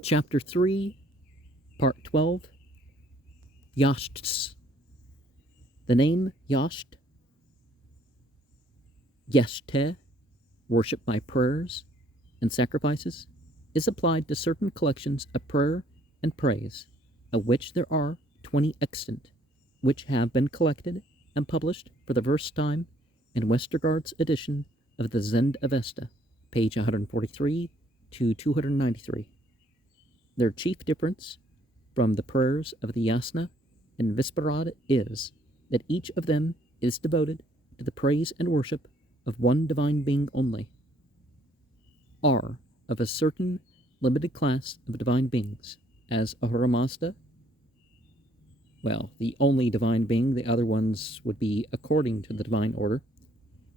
Chapter 3, Part 12, Yashts. The name Yasht, Yeshte, worship by prayers and sacrifices, is applied to certain collections of prayer and praise, of which there are 20 extant, which have been collected and published for the first time in Westergaard's edition of the Zend Avesta, page 143 to 293. Their chief difference from the prayers of the Yasna and Visparad is that each of them is devoted to the praise and worship of one divine being only, are of a certain limited class of divine beings, as Ahura Mazda, the only divine being, the other ones would be according to the divine order,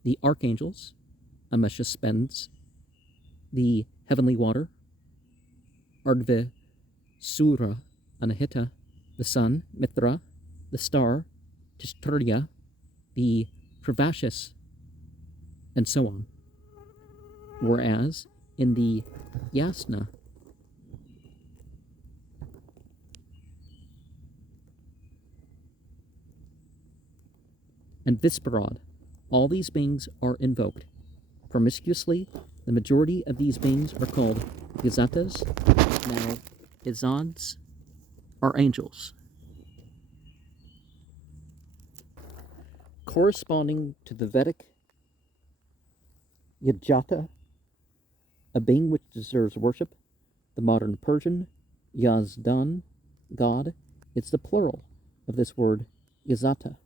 the archangels, Amesha spends, the heavenly water, Ardve Sura, Anahita, the sun, Mithra, the star, Tishturya, the Pravashis, and so on. Whereas in the Yasna, and Visparad, all these beings are invoked. Promiscuously, the majority of these beings are called Gazatas. Now, Izads are angels. Corresponding to the Vedic Yajata, a being which deserves worship, the modern Persian Yazdan, God, is the plural of this word Yazata.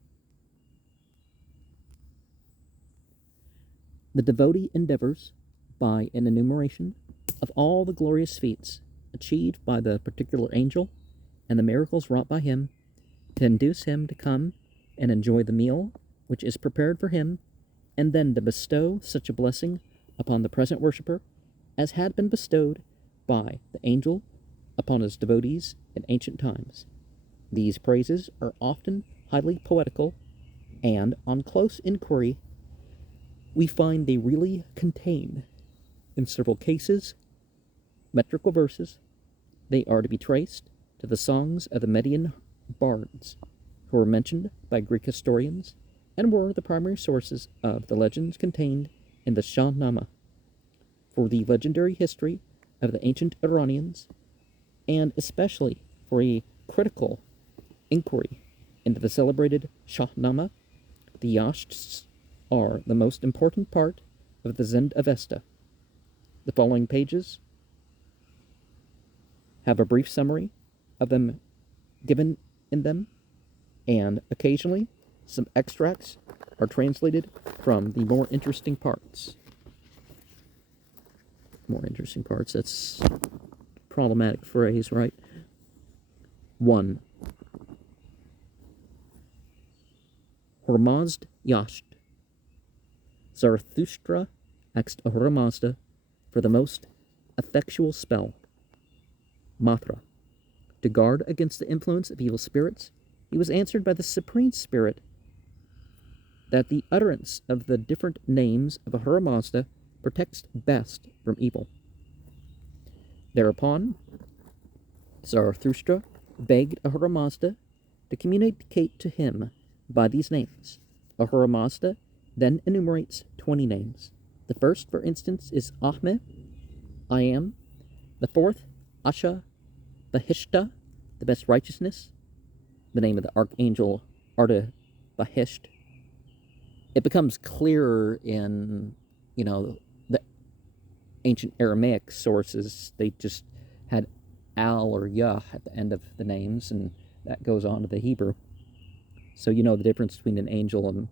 The devotee endeavors, by an enumeration of all the glorious feats achieved by the particular angel and the miracles wrought by him, to induce him to come and enjoy the meal which is prepared for him, and then to bestow such a blessing upon the present worshipper as had been bestowed by the angel upon his devotees in ancient times. These praises are often highly poetical, and on close inquiry we find they really contain, in several cases, metrical verses. They are to be traced to the songs of the Median bards, who were mentioned by Greek historians and were the primary sources of the legends contained in the Shahnameh. For the legendary history of the ancient Iranians, and especially for a critical inquiry into the celebrated Shahnameh, the Yashts are the most important part of the Zend Avesta. The following pages have a brief summary of them given in them, and occasionally some extracts are translated from the more interesting parts. That's a problematic phrase, right? 1. Hormazd Yasht. Zarathustra asked Ahura Mazda for the most effectual spell, Matra, to guard against the influence of evil spirits. He was answered by the Supreme Spirit that the utterance of the different names of Ahura Mazda protects best from evil. Thereupon, Zarathustra begged Ahura Mazda to communicate to him by these names. Ahura Mazda then enumerates 20 names. The first, for instance, is Ahme, I am. The fourth, Asha, Bahishta, the best righteousness, the name of the archangel Arda Bahisht. It becomes clearer in, the ancient Aramaic sources. They just had Al or Yah at the end of the names, and that goes on to the Hebrew. So you know the difference between an angel and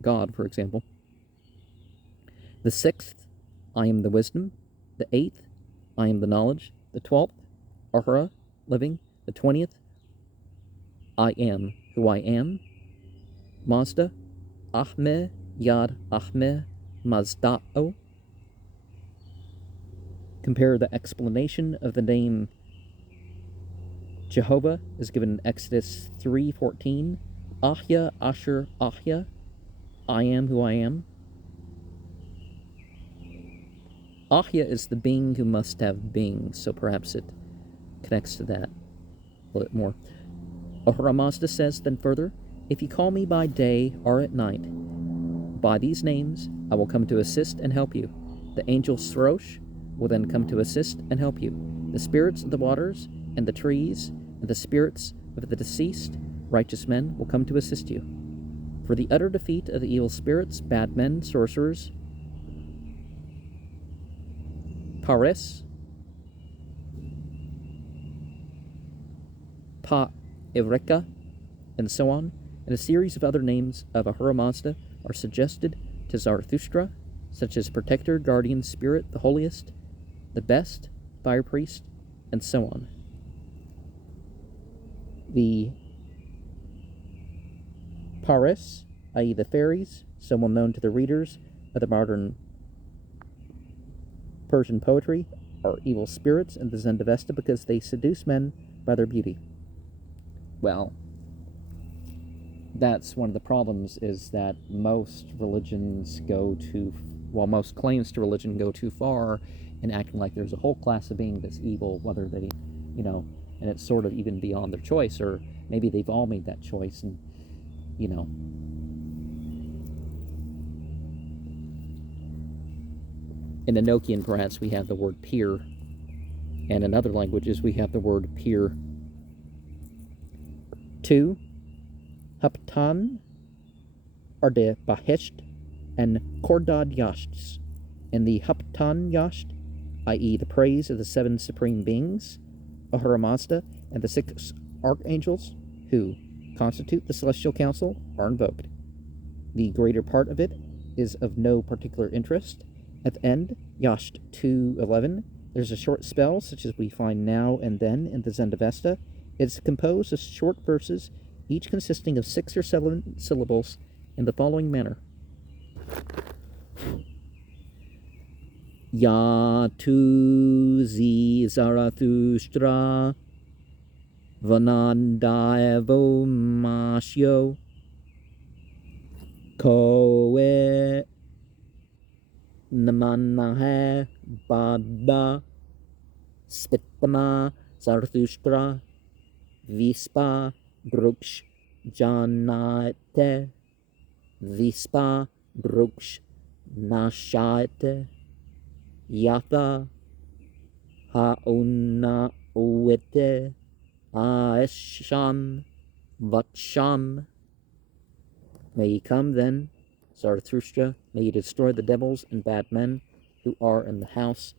God, for example. The sixth, I am the wisdom. The eighth, I am the knowledge. The 12th, Ahura, living. The 20th, I am who I am. Mazda, Ahme, Yad, Ahme, Mazda'o. Compare the explanation of the name Jehovah is given in Exodus 3:14. Ahya, Asher, Ahya. I am who I am. Ahya is the being who must have being, so perhaps it connects to that a little bit more. Ahura Mazda says then further, if you call me by day or at night, by these names I will come to assist and help you. The angel Srosh will then come to assist and help you. The spirits of the waters and the trees and the spirits of the deceased righteous men will come to assist you. For the utter defeat of the evil spirits, bad men, sorcerers, Parsis, Eureka, and so on, and a series of other names of Ahura Mazda are suggested to Zarathustra, such as protector, guardian, spirit, the holiest, the best, fire priest, and so on. The Parsis, i.e. the fairies, so well known to the readers of the modern Persian poetry, are evil spirits in the Zendavesta because they seduce men by their beauty. Well, that's one of the problems, is that most religions most claims to religion go too far in acting like there's a whole class of being that's evil, whether they, and it's sort of even beyond their choice, or maybe they've all made that choice, and, In Enochian, perhaps, we have the word peer, and in other languages we have the word peer. 2. Haptan are the Bahisht and Kordad Yashts. In the Haptan Yasht, i.e. the praise of the 7 supreme beings, Ahura Mazda, and the 6 archangels who constitute the Celestial Council, are invoked. The greater part of it is of no particular interest. At the end, Yasht 2:11, there's a short spell such as we find now and then in the Zendavesta. It's composed of short verses, each consisting of 6 or 7 syllables, in the following manner. Ya tu zi Zarathustra Vanandaevo Mashyo Koe Namanahe Bada Spitama Zarathustra Vispa Bruksh Janate Vispa Bruksh Nashate Yatha Hauna Uete Aesham Vatsham. May ye come then, Zarathustra, may ye destroy the devils and bad men who are in the house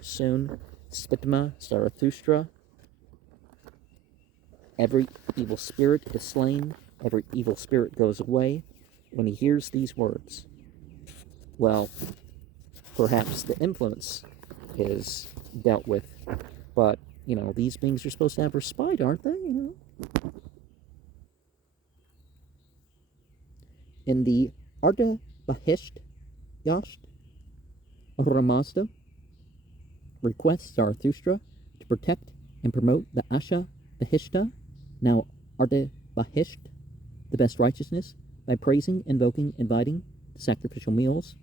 soon. Spitma, Zarathustra. Every evil spirit is slain, every evil spirit goes away when he hears these words. Well, perhaps the influence is dealt with, but, these beings are supposed to have respite, aren't they? In the Arda Bahisht Yasht, Ahura Mazda requests Zarathustra to protect and promote the Asha Bahishta, now Arda Bahisht, the best righteousness, by praising, invoking, inviting to sacrificial meals,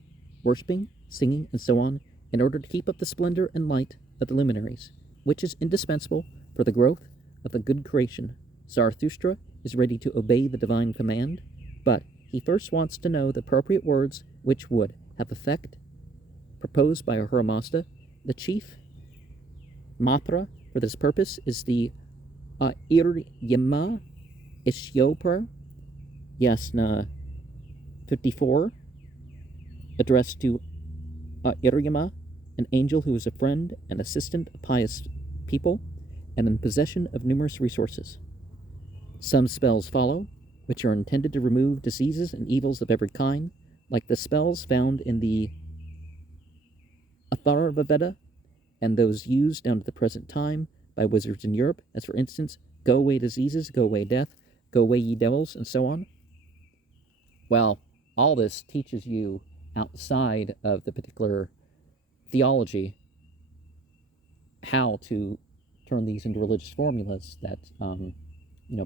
worshipping, singing, and so on, in order to keep up the splendor and light of the luminaries, which is indispensable for the growth of the good creation. Zarathustra is ready to obey the divine command, but he first wants to know the appropriate words which would have effect. Proposed by Ahura Mazda, the chief matra for this purpose is the Iryama Ishyopra Yasna 54, addressed to Iryama, an angel who is a friend and assistant of pious people, and in possession of numerous resources. Some spells follow, which are intended to remove diseases and evils of every kind, like the spells found in the Atharvaveda, and those used down to the present time by wizards in Europe, as for instance, go away diseases, go away death, go away ye devils, and so on. Well, all this teaches you, outside of the particular theology, how to turn these into religious formulas that,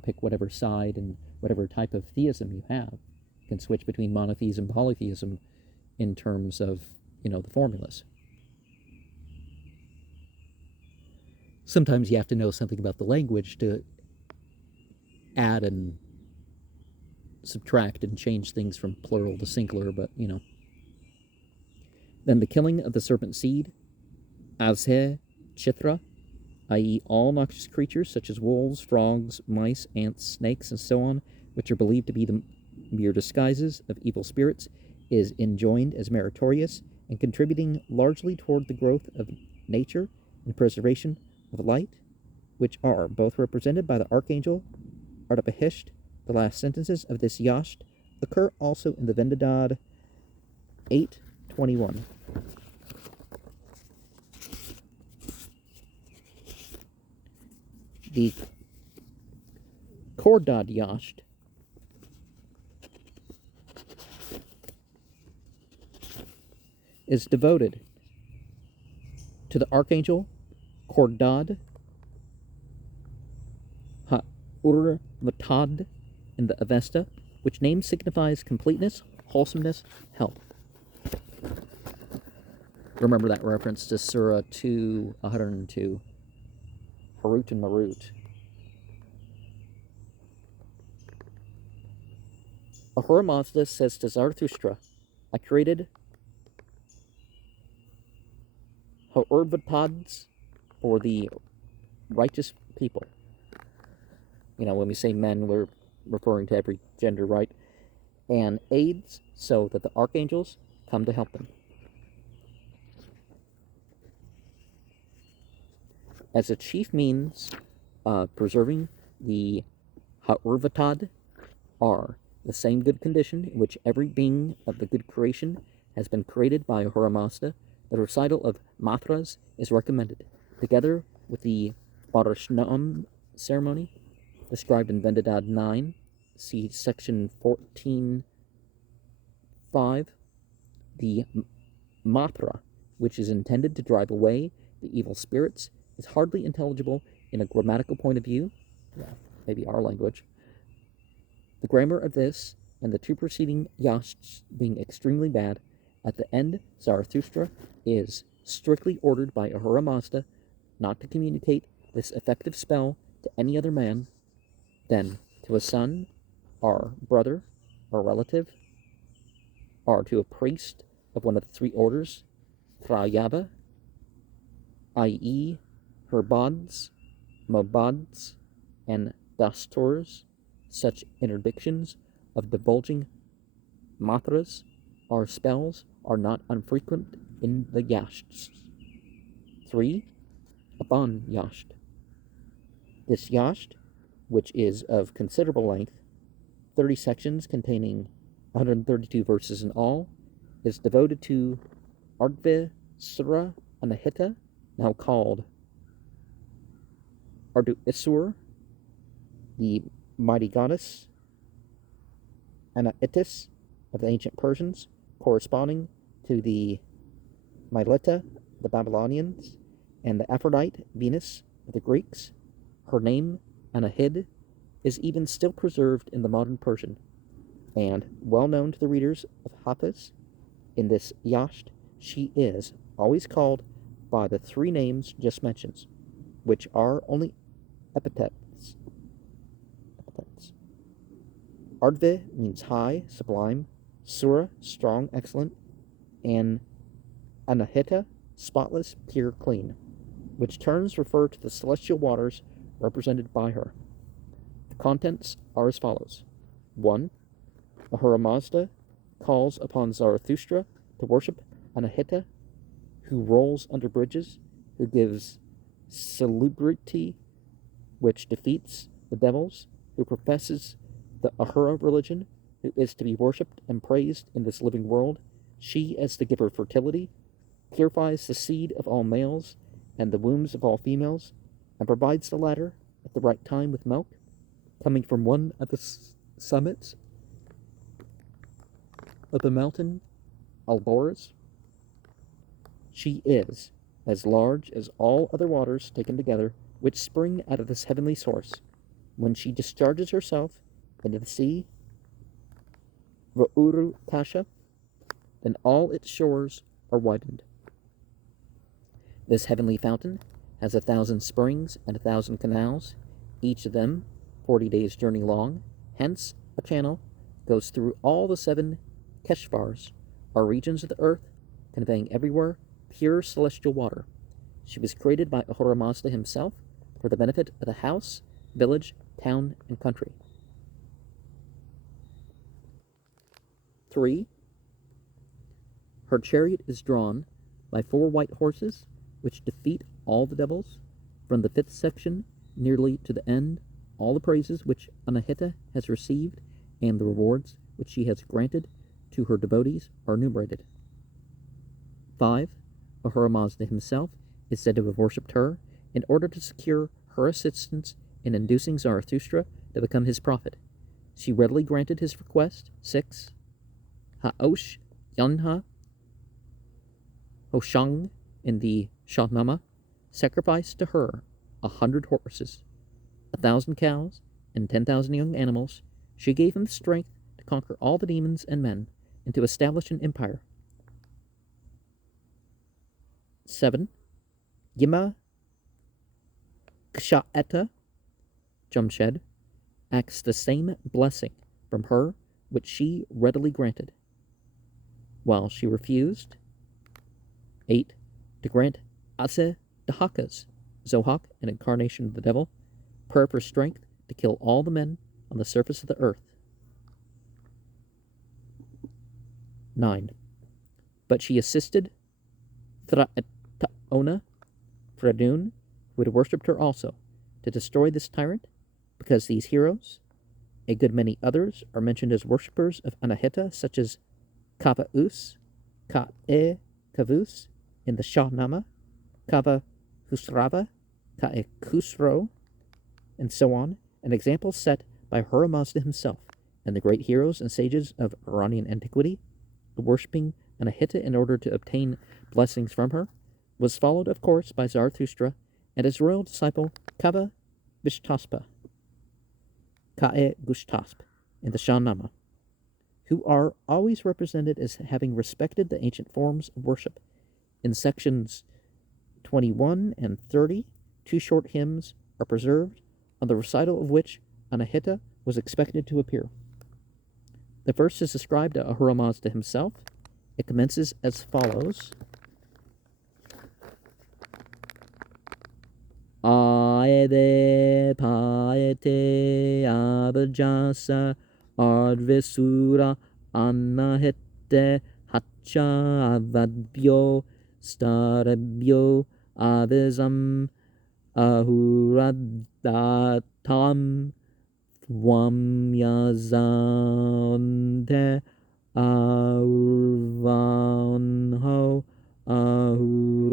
pick whatever side and whatever type of theism you have. You can switch between monotheism and polytheism in terms of, the formulas. Sometimes you have to know something about the language to add and subtract and change things from plural to singular, but Then the killing of the serpent seed, Azhe Chitra, i.e., all noxious creatures such as wolves, frogs, mice, ants, snakes, and so on, which are believed to be the mere disguises of evil spirits, is enjoined as meritorious and contributing largely toward the growth of nature and preservation of light, which are both represented by the archangel Artapahisht. The last sentences of this Yasht occur also in the Vendidad 8:21. The Kordad Yasht is devoted to the archangel Kordad Ha-Urvatad in the Avesta, which name signifies completeness, wholesomeness, health. Remember that reference to Surah 2:102, Harut and Marut. Ahura Mazda says to Zarathustra, I created Ha'urvatads for the righteous people. When we say men, we're referring to every gender, right? And aids so that the archangels come to help them. As a chief means of preserving the Ha'urvatad are the same good condition in which every being of the good creation has been created by Ahura Mazda. The recital of mantras is recommended, together with the Varashnam ceremony described in Vendidad 9, see section 14.5. The mantra, which is intended to drive away the evil spirits, is hardly intelligible in a grammatical point of view, maybe our language. The grammar of this and the two preceding Yashts being extremely bad, at the end Zarathustra is strictly ordered by Ahura Mazda not to communicate this effective spell to any other man than to a son, or brother, or relative, or to a priest of one of the three orders, Trayava, i.e., Herbads, Mobads, and Dasturs. Such interdictions of divulging mantras or spells are not unfrequent in the Yashts. 3. Aban Yasht. This Yasht, which is of considerable length, 30 sections containing 132 verses in all, is devoted to Ardve Sura Anahita, now called Ardu Isur, the mighty goddess, Anaitis of the ancient Persians, corresponding to the Mylitta, the Babylonians, and the Aphrodite, Venus, of the Greeks. Her name, Anahid, is even still preserved in the modern Persian, and well known to the readers of Hafiz. In this Yasht, she is always called by the three names just mentioned, which are only epithets. Ardve means high, sublime, Sura, strong, excellent, and Anahita, spotless, pure, clean, which terms refer to the celestial waters represented by her. The contents are as follows. 1. Ahura Mazda calls upon Zarathustra to worship Anahita, who rolls under bridges, who gives salubrity, which defeats the devils, who professes the Ahura religion, who is to be worshipped and praised in this living world. She, as the giver of fertility, purifies the seed of all males and the wombs of all females, and provides the latter at the right time with milk, coming from one of the summits of the mountain Alboras. She is as large as all other waters taken together, which spring out of this heavenly source. When she discharges herself into the sea, Va'uru Kasha, then all its shores are widened. This heavenly fountain has 1,000 springs and 1,000 canals, each of them 40 days' journey long. Hence, a channel goes through all the 7 Keshvars, or regions of the earth, conveying everywhere pure celestial water. She was created by Ahura Mazda himself for the benefit of the house, village, town, and country. 3. Her chariot is drawn by 4 white horses, which defeat all the devils. From the 5th section nearly to the end, all the praises which Anahita has received and the rewards which she has granted to her devotees are enumerated. 5. Ahura Mazda himself is said to have worshipped her in order to secure her assistance in inducing Zarathustra to become his prophet. She readily granted his request. 6. Haosh Yanha Hoshang in the Shahnama sacrificed to her 100 horses, 1,000 cows, and 10,000 young animals. She gave him strength to conquer all the demons and men and to establish an empire. 7. Yima Kshaeta Jamshed acts the same blessing from her which she readily granted, while she refused. 8. To grant Ase Dahakas, Zohak, an incarnation of the devil, prayer for strength to kill all the men on the surface of the earth. 9. But she assisted Thraetaona, Fradun, who had worshipped her also, to destroy this tyrant, because these heroes, a good many others, are mentioned as worshippers of Anahita, such as Kavaus, Ka'e Kavus in the Shahnama, Kava Husrava, Ka'e Kusro, and so on, an example set by Ahura Mazda himself and the great heroes and sages of Iranian antiquity, worshipping Anahita in order to obtain blessings from her, was followed, of course, by Zarathustra and his royal disciple Kava Vishtaspa, Ka'e Gushtasp, in the Shahnama, who are always represented as having respected the ancient forms of worship. In sections 21 and 30, 2 short hymns are preserved, on the recital of which Anahita was expected to appear. The first is ascribed to Ahura Mazda himself. It commences as follows. Aede paete abjasa advesura Anahite hacha avadbyo starabyo avizam ahuradatam Wamyazante Aurvanho Ahuranho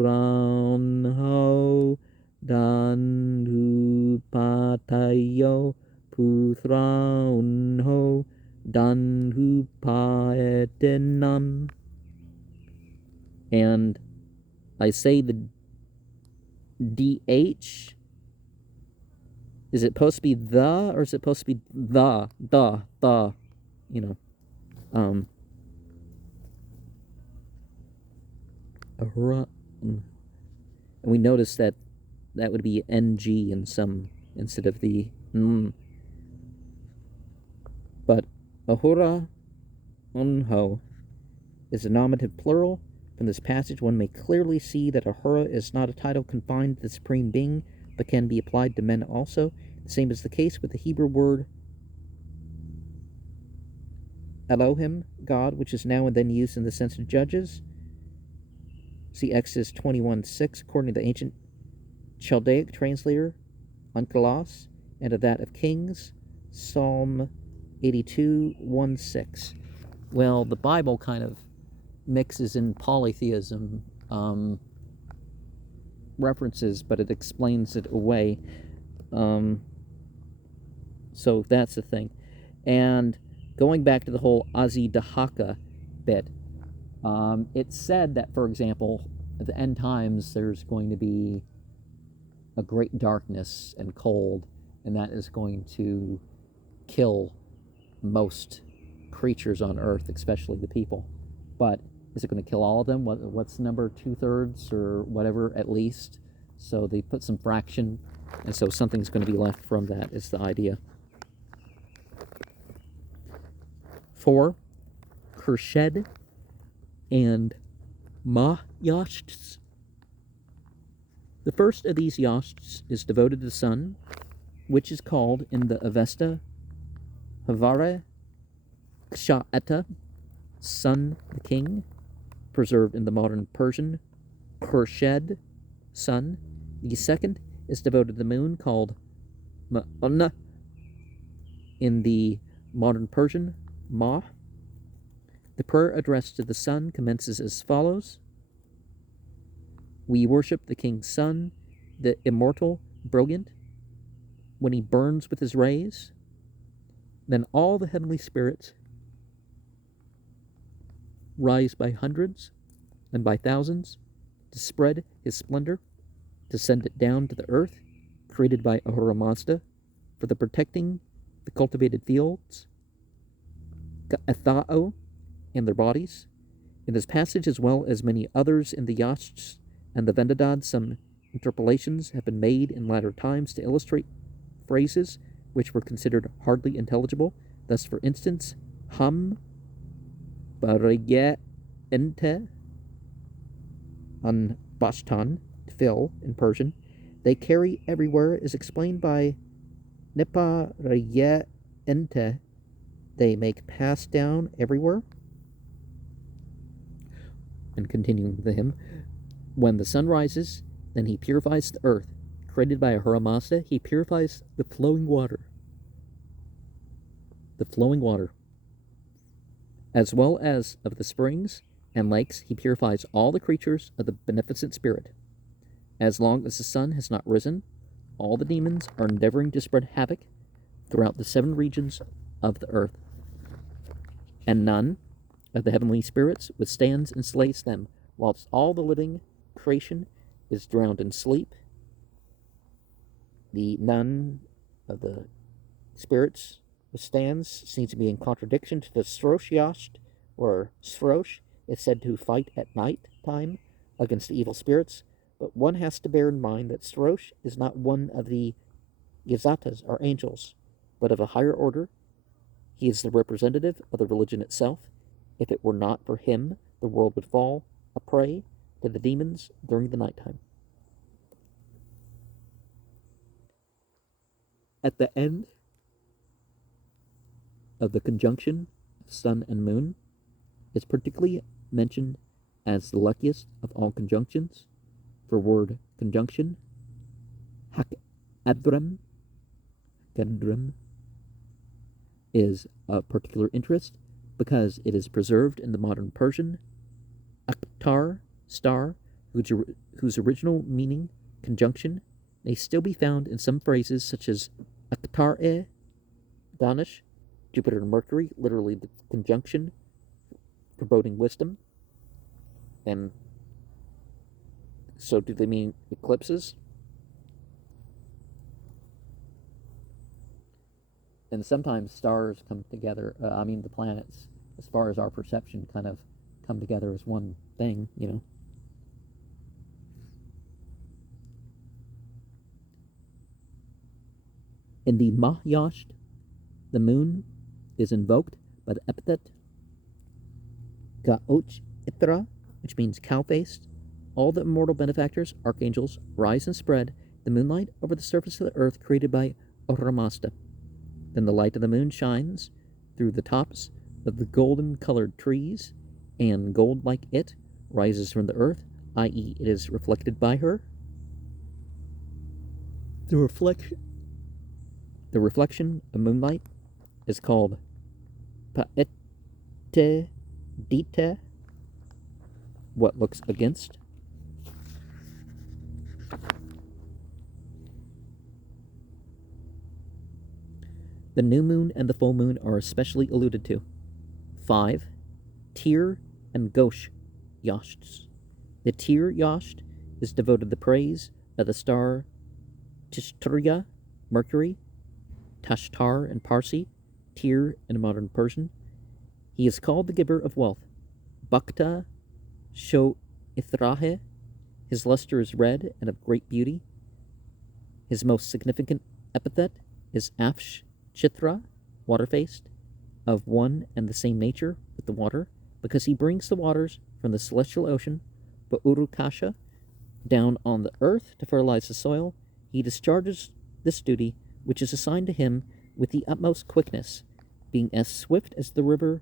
Danhupatayo Puthraunho Danhupaetinam. And I say the DH. Is it supposed to be the, or is it supposed to be the, you know, Ahura, and we notice that that would be NG in some, instead of the But Ahura Unho is a nominative plural. From this passage, one may clearly see that Ahura is not a title confined to the Supreme Being, but can be applied to men also. The same is the case with the Hebrew word Elohim, God, which is now and then used in the sense of judges. See Exodus 21:6, according to the ancient Chaldaic translator, Onkelos, and of that of Kings, Psalm 82:1-6. Well, the Bible kind of mixes in polytheism references, but it explains it away. So that's the thing. And going back to the whole Azidahaka bit, it's said that, for example, at the end times, there's going to be a great darkness and cold, and that is going to kill most creatures on earth, especially the people. But is it going to kill all of them? What's the number? 2/3 or whatever, at least? So they put some fraction, and so something's going to be left from that is the idea. 4. Khurshid and Yashts. The first of these Yashts is devoted to the sun, which is called in the Avesta Havare Ksha'eta, sun the king, preserved in the modern Persian Khurshid, sun. The second is devoted to the moon, called Ma'unna in the modern Persian Ma. The prayer addressed to the sun commences as follows: We worship the king's sun, the immortal, brilliant, when he burns with his rays. Then all the heavenly spirits rise by hundreds and by thousands to spread his splendor, to send it down to the earth, created by Ahura Mazda, for the protecting the cultivated fields, Ka'atha'o, and their bodies. In this passage, as well as many others in the Yashts and the Vendadad, some interpolations have been made in latter times to illustrate phrases which were considered hardly intelligible. Thus, for instance, Ham Baraya Ente on Bashtan, fill in Persian, they carry everywhere, is explained by Nipa Raya Ente, they make pass down everywhere. And continuing the hymn, when the sun rises, then he purifies the earth. Created by Ahura Mazda, he purifies the flowing water. The flowing water. As well as of the springs and lakes, he purifies all the creatures of the beneficent spirit. As long as the sun has not risen, all the demons are endeavoring to spread havoc throughout the 7 regions of the earth. And none of the heavenly spirits withstands and slays them, whilst all the living creation is drowned in sleep. The none of the spirits withstands seems to be in contradiction to the Srosh Yasht, where Srosh is said to fight at night time against the evil spirits, but one has to bear in mind that Srosh is not one of the Yazatas, or angels, but of a higher order. He is the representative of the religion itself. If it were not for him, the world would fall a prey to the demons during the nighttime. At the end of the conjunction of sun and moon, is particularly mentioned as the luckiest of all conjunctions. For word conjunction, hak adram, is of particular interest because it is preserved in the modern Persian Akhtar, star, whose original meaning, conjunction, may still be found in some phrases such as Akhtar-e Danish, Jupiter and Mercury, literally the conjunction foreboding wisdom. And so do they mean eclipses? And sometimes stars come together, the planets, as far as our perception, kind of come together as one thing, In the Yasht, the moon is invoked by the epithet Ga'och Itra, which means cow-faced. All the immortal benefactors, archangels, rise and spread the moonlight over the surface of the earth created by Ahura Mazda. Then the light of the moon shines through the tops of the golden-colored trees, and gold like it rises from the earth, i.e., it is reflected by her. The reflection of moonlight is called Pa'ete Dite, what looks against. The new moon and the full moon are especially alluded to. 5. Tir and Gosh Yashts. The Tir Yasht is devoted to the praise of the star Tishtriya, Mercury, Tashtar in Parsi, Tir in modern Persian. He is called the giver of wealth. Bhakta Sho Ithrahe, His luster is red and of great beauty. His most significant epithet is Afsh Chitra, water-faced, of one and the same nature with the water, because he brings the waters from the celestial ocean, Urukasha, down on the earth to fertilize the soil. He discharges this duty, which is assigned to him, with the utmost quickness, being as swift as the river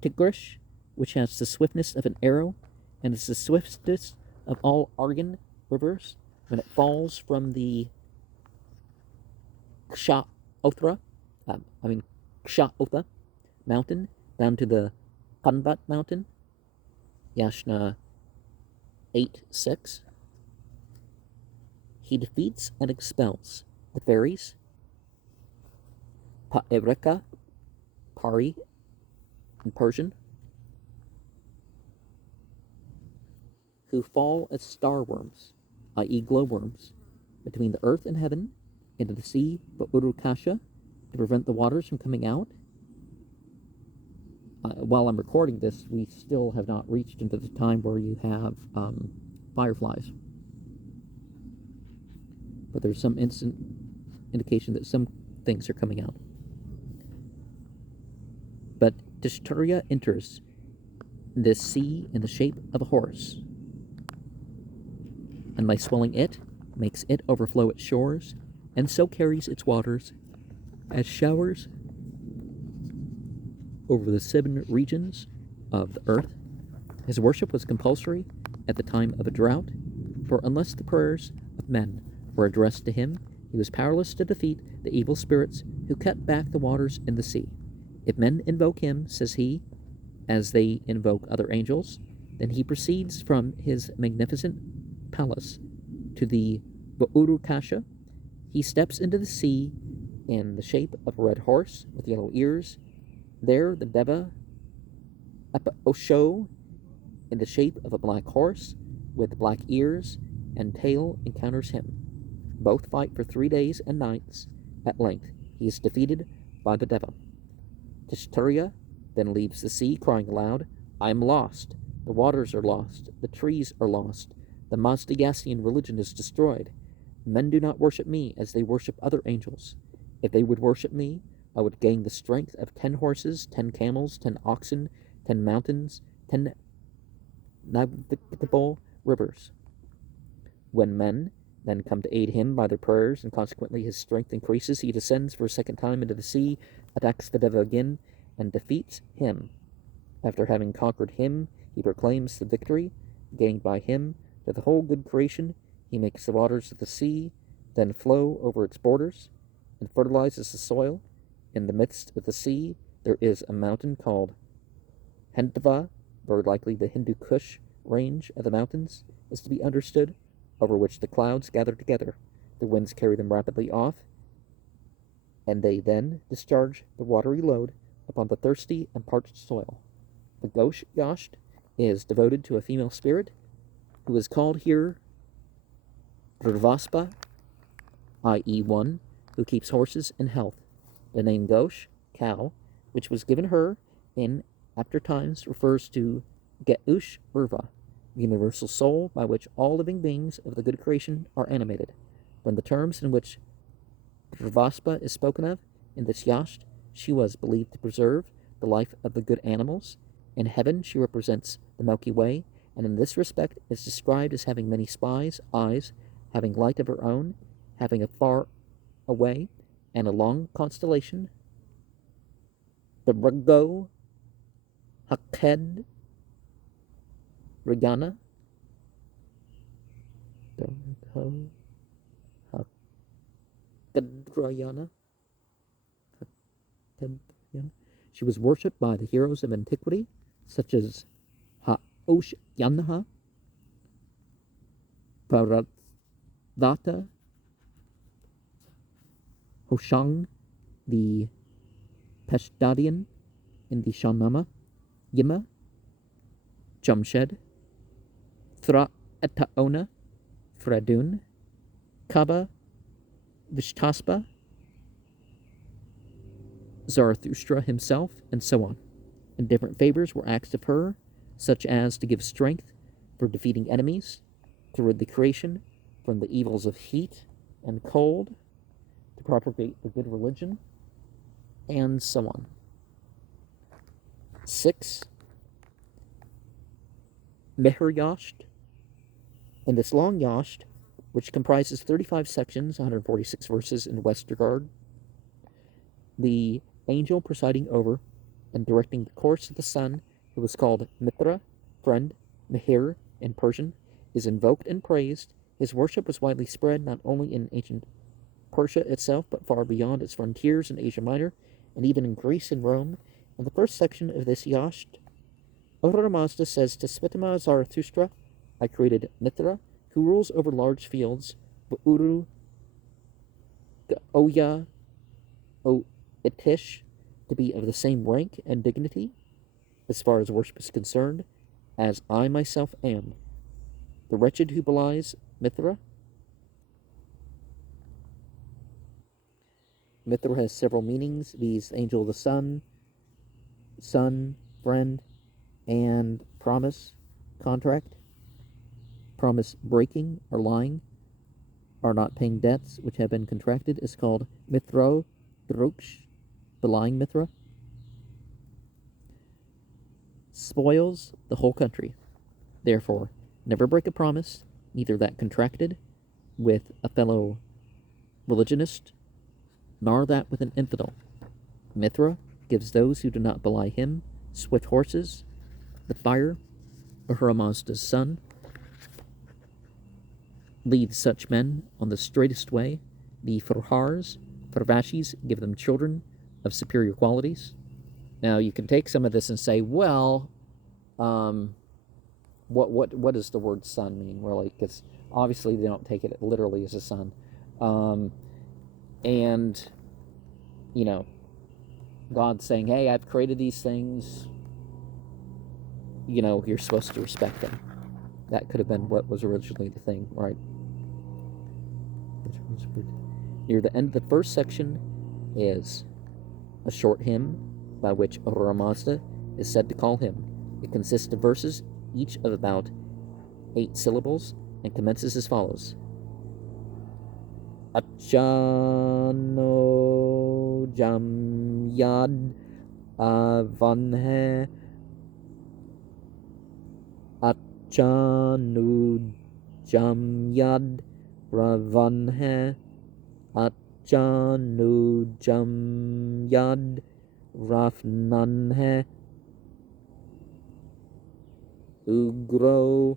Tigris, which has the swiftness of an arrow, and is the swiftest of all Argan rivers when it falls from the Kshaothra mountain down to the Kanvat mountain, Yashna 8:6. He defeats and expels the fairies, Pa'ereka, Pari in Persian, who fall as star worms, i.e. glowworms, between the earth and heaven, into the sea, Urukasha, to prevent the waters from coming out. While I'm recording this, we still have not reached into the time where you have fireflies. But there's some instant indication that some things are coming out. But Dishturya enters this sea in the shape of a horse, and by swelling it, makes it overflow its shores, and so carries its waters as showers over the 7 regions of the earth. His worship was compulsory at the time of a drought, for unless the prayers of men were addressed to him, he was powerless to defeat the evil spirits who kept back the waters in the sea. If men invoke him, says he, as they invoke other angels, then he proceeds from his magnificent palace to the Urukasha. He steps into the sea in the shape of a red horse with yellow ears. There the Deva Osho, in the shape of a black horse with black ears and tail, encounters him. Both fight for 3 days and nights. At length he is defeated by the Deva. Tishturya then leaves the sea, crying aloud, "I am lost. The waters are lost. The trees are lost. The Mazdayasian religion is destroyed. Men do not worship me as they worship other angels. If they would worship me, I would gain the strength of 10 horses, 10 camels, 10 oxen, 10 mountains, 10 navigable rivers." When men then come to aid him by their prayers, and consequently his strength increases, he descends for a second time into the sea, attacks the Deva again, and defeats him. After having conquered him, he proclaims the victory gained by him to the whole good creation. He makes the waters of the sea then flow over its borders and fertilizes the soil. In the midst of the sea there is a mountain called Hendva, very likely the Hindu Kush range of the mountains is to be understood, over which the clouds gather together. The winds carry them rapidly off, and they then discharge the watery load upon the thirsty and parched soil. The Ghosh Yasht is devoted to a female spirit, who is called here Drvaspa, i.e. one who keeps horses in health. The name Ghosh, cow, which was given her in after times, refers to Geush Urva, the universal soul by which all living beings of the good creation are animated. From the terms in which Drvaspa is spoken of in this Yasht, she was believed to preserve the life of the good animals. In heaven she represents the Milky Way, and in this respect is described as having many eyes, having light of her own, having a far away and a long constellation. The Rago Haked Rigana, the Rago Hakedrayana. She was worshipped by the heroes of antiquity, such as Haoshyanha, Paradata, Hoshang, the Peshtadian in the Shahnama, Yima, Jamshed, Thra Etaona, Fradun, Kaba, Vishtaspa, Zarathustra himself, and so on. And different favors were asked of her, such as to give strength for defeating enemies, to rid the creation from the evils of heat and cold, to propagate the good religion, and so on. 6. Mehr Yasht. In this long Yasht, which comprises 35 sections, 146 verses in Westergaard, the angel presiding over and directing the course of the sun, who was called Mitra, friend, Mihir in Persian, is invoked and praised. His worship was widely spread not only in ancient Persia itself, but far beyond its frontiers in Asia Minor, and even in Greece and Rome. In the first section of this Yasht, Ahura Mazda says to Spitama Zarathustra, I created Mitra, who rules over large fields, Uru, Oya, O Itish, to be of the same rank and dignity, as far as worship is concerned, as I myself am. The wretched who belies Mithra. Mithra has several meanings. These: angel of the sun, friend, and promise, contract. Promise breaking or lying, or not paying debts which have been contracted, is called Mithro Droksh, belying Mithra. Spoils the whole country. Therefore, never break a promise, neither that contracted with a fellow religionist, nor that with an infidel. Mithra gives those who do not belie him swift horses, the fire, Ahura Mazda's son, leads such men on the straightest way. The Farvashis, give them children of superior qualities. Now, you can take some of this and say, well, what does the word son mean, really? Because obviously they don't take it literally as a son. And, you know, God's saying, hey, I've created these things. You know, you're supposed to respect them. That could have been what was originally the thing, right? Near the end of the first section is a short hymn by which Ahura Mazda is said to call him. It consists of verses, each of about 8 syllables, and commences as follows. Achano jam yad avanhe Achanu jam yad ravanhe Achanu jam yad rafnanhe Ugro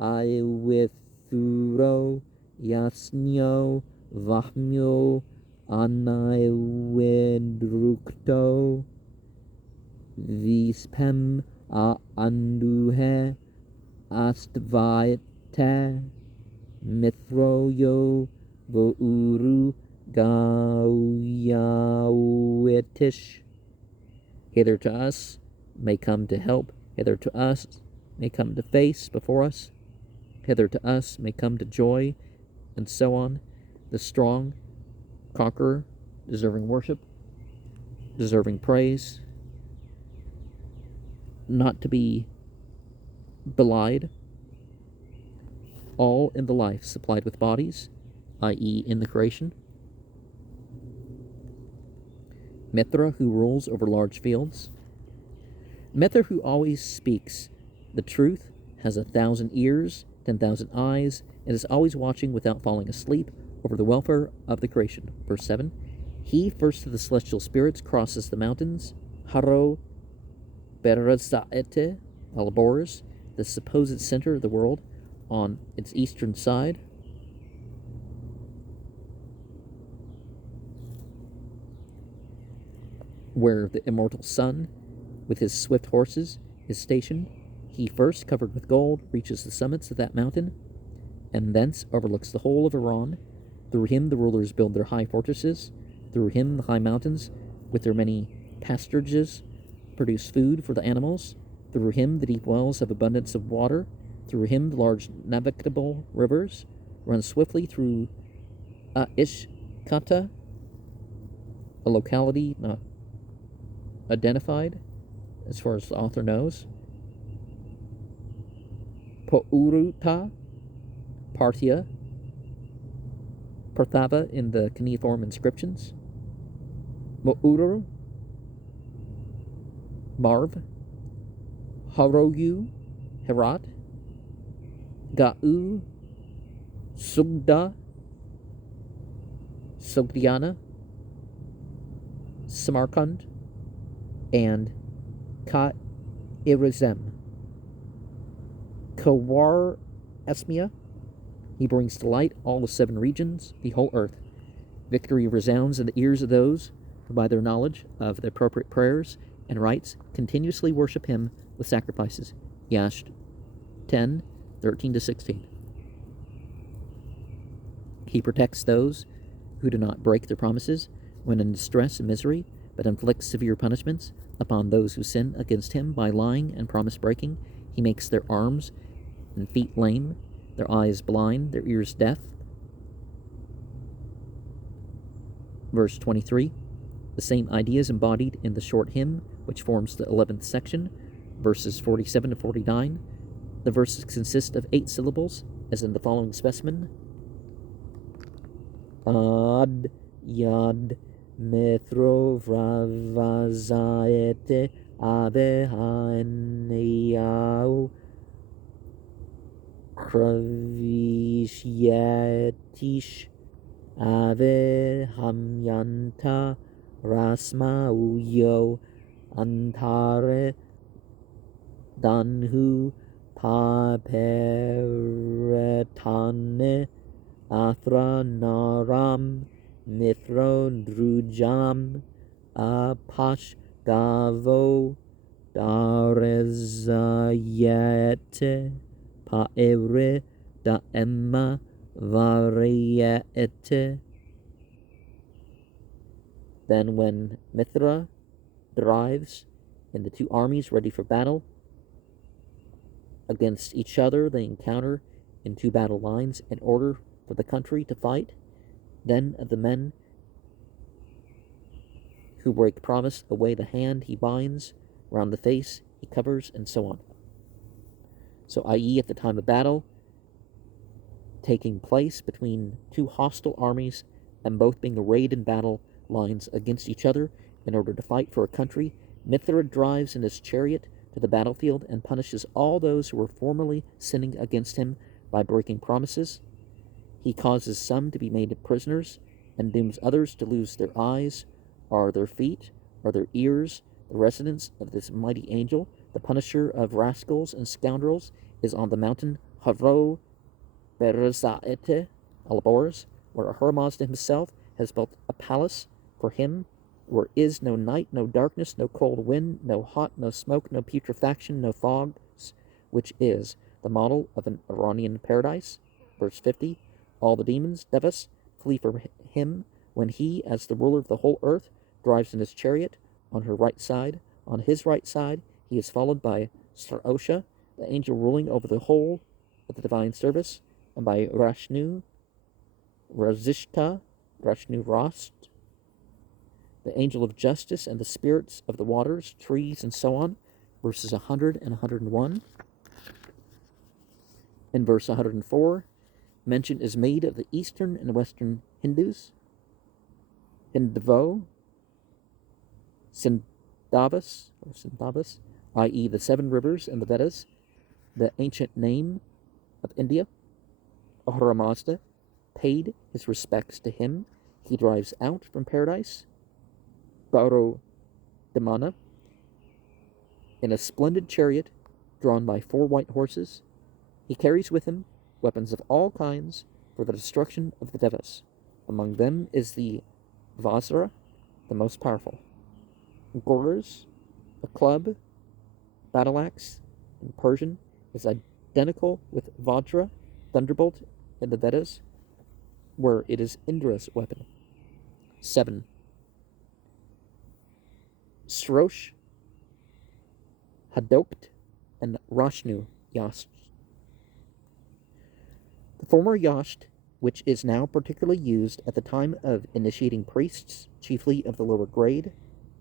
Iwithuro Yasnyo Vahmyo Anaiwidrukto Vispem Anduhe Astvayate Mithroyo Vouru Gauyawitish. Hither to us may come to help, hither to us may come to face before us, hither to us may come to joy, and so on. The strong conqueror, deserving worship, deserving praise, not to be belied, all in the life supplied with bodies, i.e. in the creation. Mithra, who rules over large fields. Mithra, who always speaks the truth, has 1,000 ears, 10,000 eyes, and is always watching without falling asleep over the welfare of the creation. Verse 7. He, first of the celestial spirits, crosses the mountains, Haro Berazaete, Alboris, the supposed center of the world, on its eastern side. Where the immortal sun, with his swift horses, is stationed. He, first covered with gold, reaches the summits of that mountain, and thence overlooks the whole of Iran. Through him the rulers build their high fortresses. Through him the high mountains, with their many pasturages, produce food for the animals. Through him the deep wells have abundance of water. Through him the large navigable rivers run swiftly through Ishkata, a locality not identified as far as the author knows. Pouruta, Parthia, Parthava in the cuneiform inscriptions, Mo'urur, Marv, Harogu, Herat, Ga'u, Sugda, Sogdiana, Samarkand, and Ka-Irizem. Kawar Esmia, he brings to light all the 7 regions, the whole earth. Victory resounds in the ears of those who, by their knowledge of the appropriate prayers and rites, continuously worship him with sacrifices. Yasht 10:13-16. He protects those who do not break their promises when in distress and misery, but inflicts severe punishments upon those who sin against him by lying and promise breaking. He makes their arms and feet lame, their eyes blind, their ears deaf. Verse 23. The same idea is embodied in the short hymn, which forms the 11th section, verses 47-49. The verses consist of 8 syllables, as in the following specimen. Ad yad mithro vravazaete abehaneyau kravishyetish ave hamyanta rasmauyo antare danhu paperetane athra naram mithro drujam apash gavo darezayete paere da emma variete. Then when Mithra drives in the 2 armies ready for battle against each other, they encounter in 2 battle lines in order for the country to fight. Then of the men who break promise away the hand he binds, round the face he covers, and so on. So, i.e., at the time of battle taking place between 2 hostile armies, and both being arrayed in battle lines against each other in order to fight for a country, Mithra drives in his chariot to the battlefield and punishes all those who were formerly sinning against him by breaking promises. He causes some to be made prisoners and dooms others to lose their eyes, or their feet, or their ears. The residence of this mighty angel, the punisher of rascals and scoundrels, is on the mountain Haro Berezaete Alaboras, where Ahura Mazda himself has built a palace for him, where is no night, no darkness, no cold wind, no hot, no smoke, no putrefaction, no fogs, which is the model of an Iranian paradise. Verse 50. All the demons, devas, flee from him when he, as the ruler of the whole earth, drives in his chariot on her right side. On his right side, he is followed by Sar-Osha, the angel ruling over the whole of the divine service, and by Rashnu, Razishta, Rashnu Rast, the angel of justice, and the spirits of the waters, trees, and so on. Verses 100 and 101. In verse 104, mention is made of the eastern and western Hindus, Hindavo, Sindhavas, i.e. the 7 rivers and the Vedas, the ancient name of India. Ahura Mazda paid his respects to him. He drives out from paradise Gauro Damana in a splendid chariot drawn by 4 white horses. He carries with him weapons of all kinds for the destruction of the Devas. Among them is the Vajra, the most powerful. Goras, a club, battle axe in Persian, is identical with Vajra, thunderbolt in the Vedas, where it is Indra's weapon. 7. Srosh, Hadokt, and Rashnu Yashts. The former Yasht, which is now particularly used at the time of initiating priests, chiefly of the lower grade,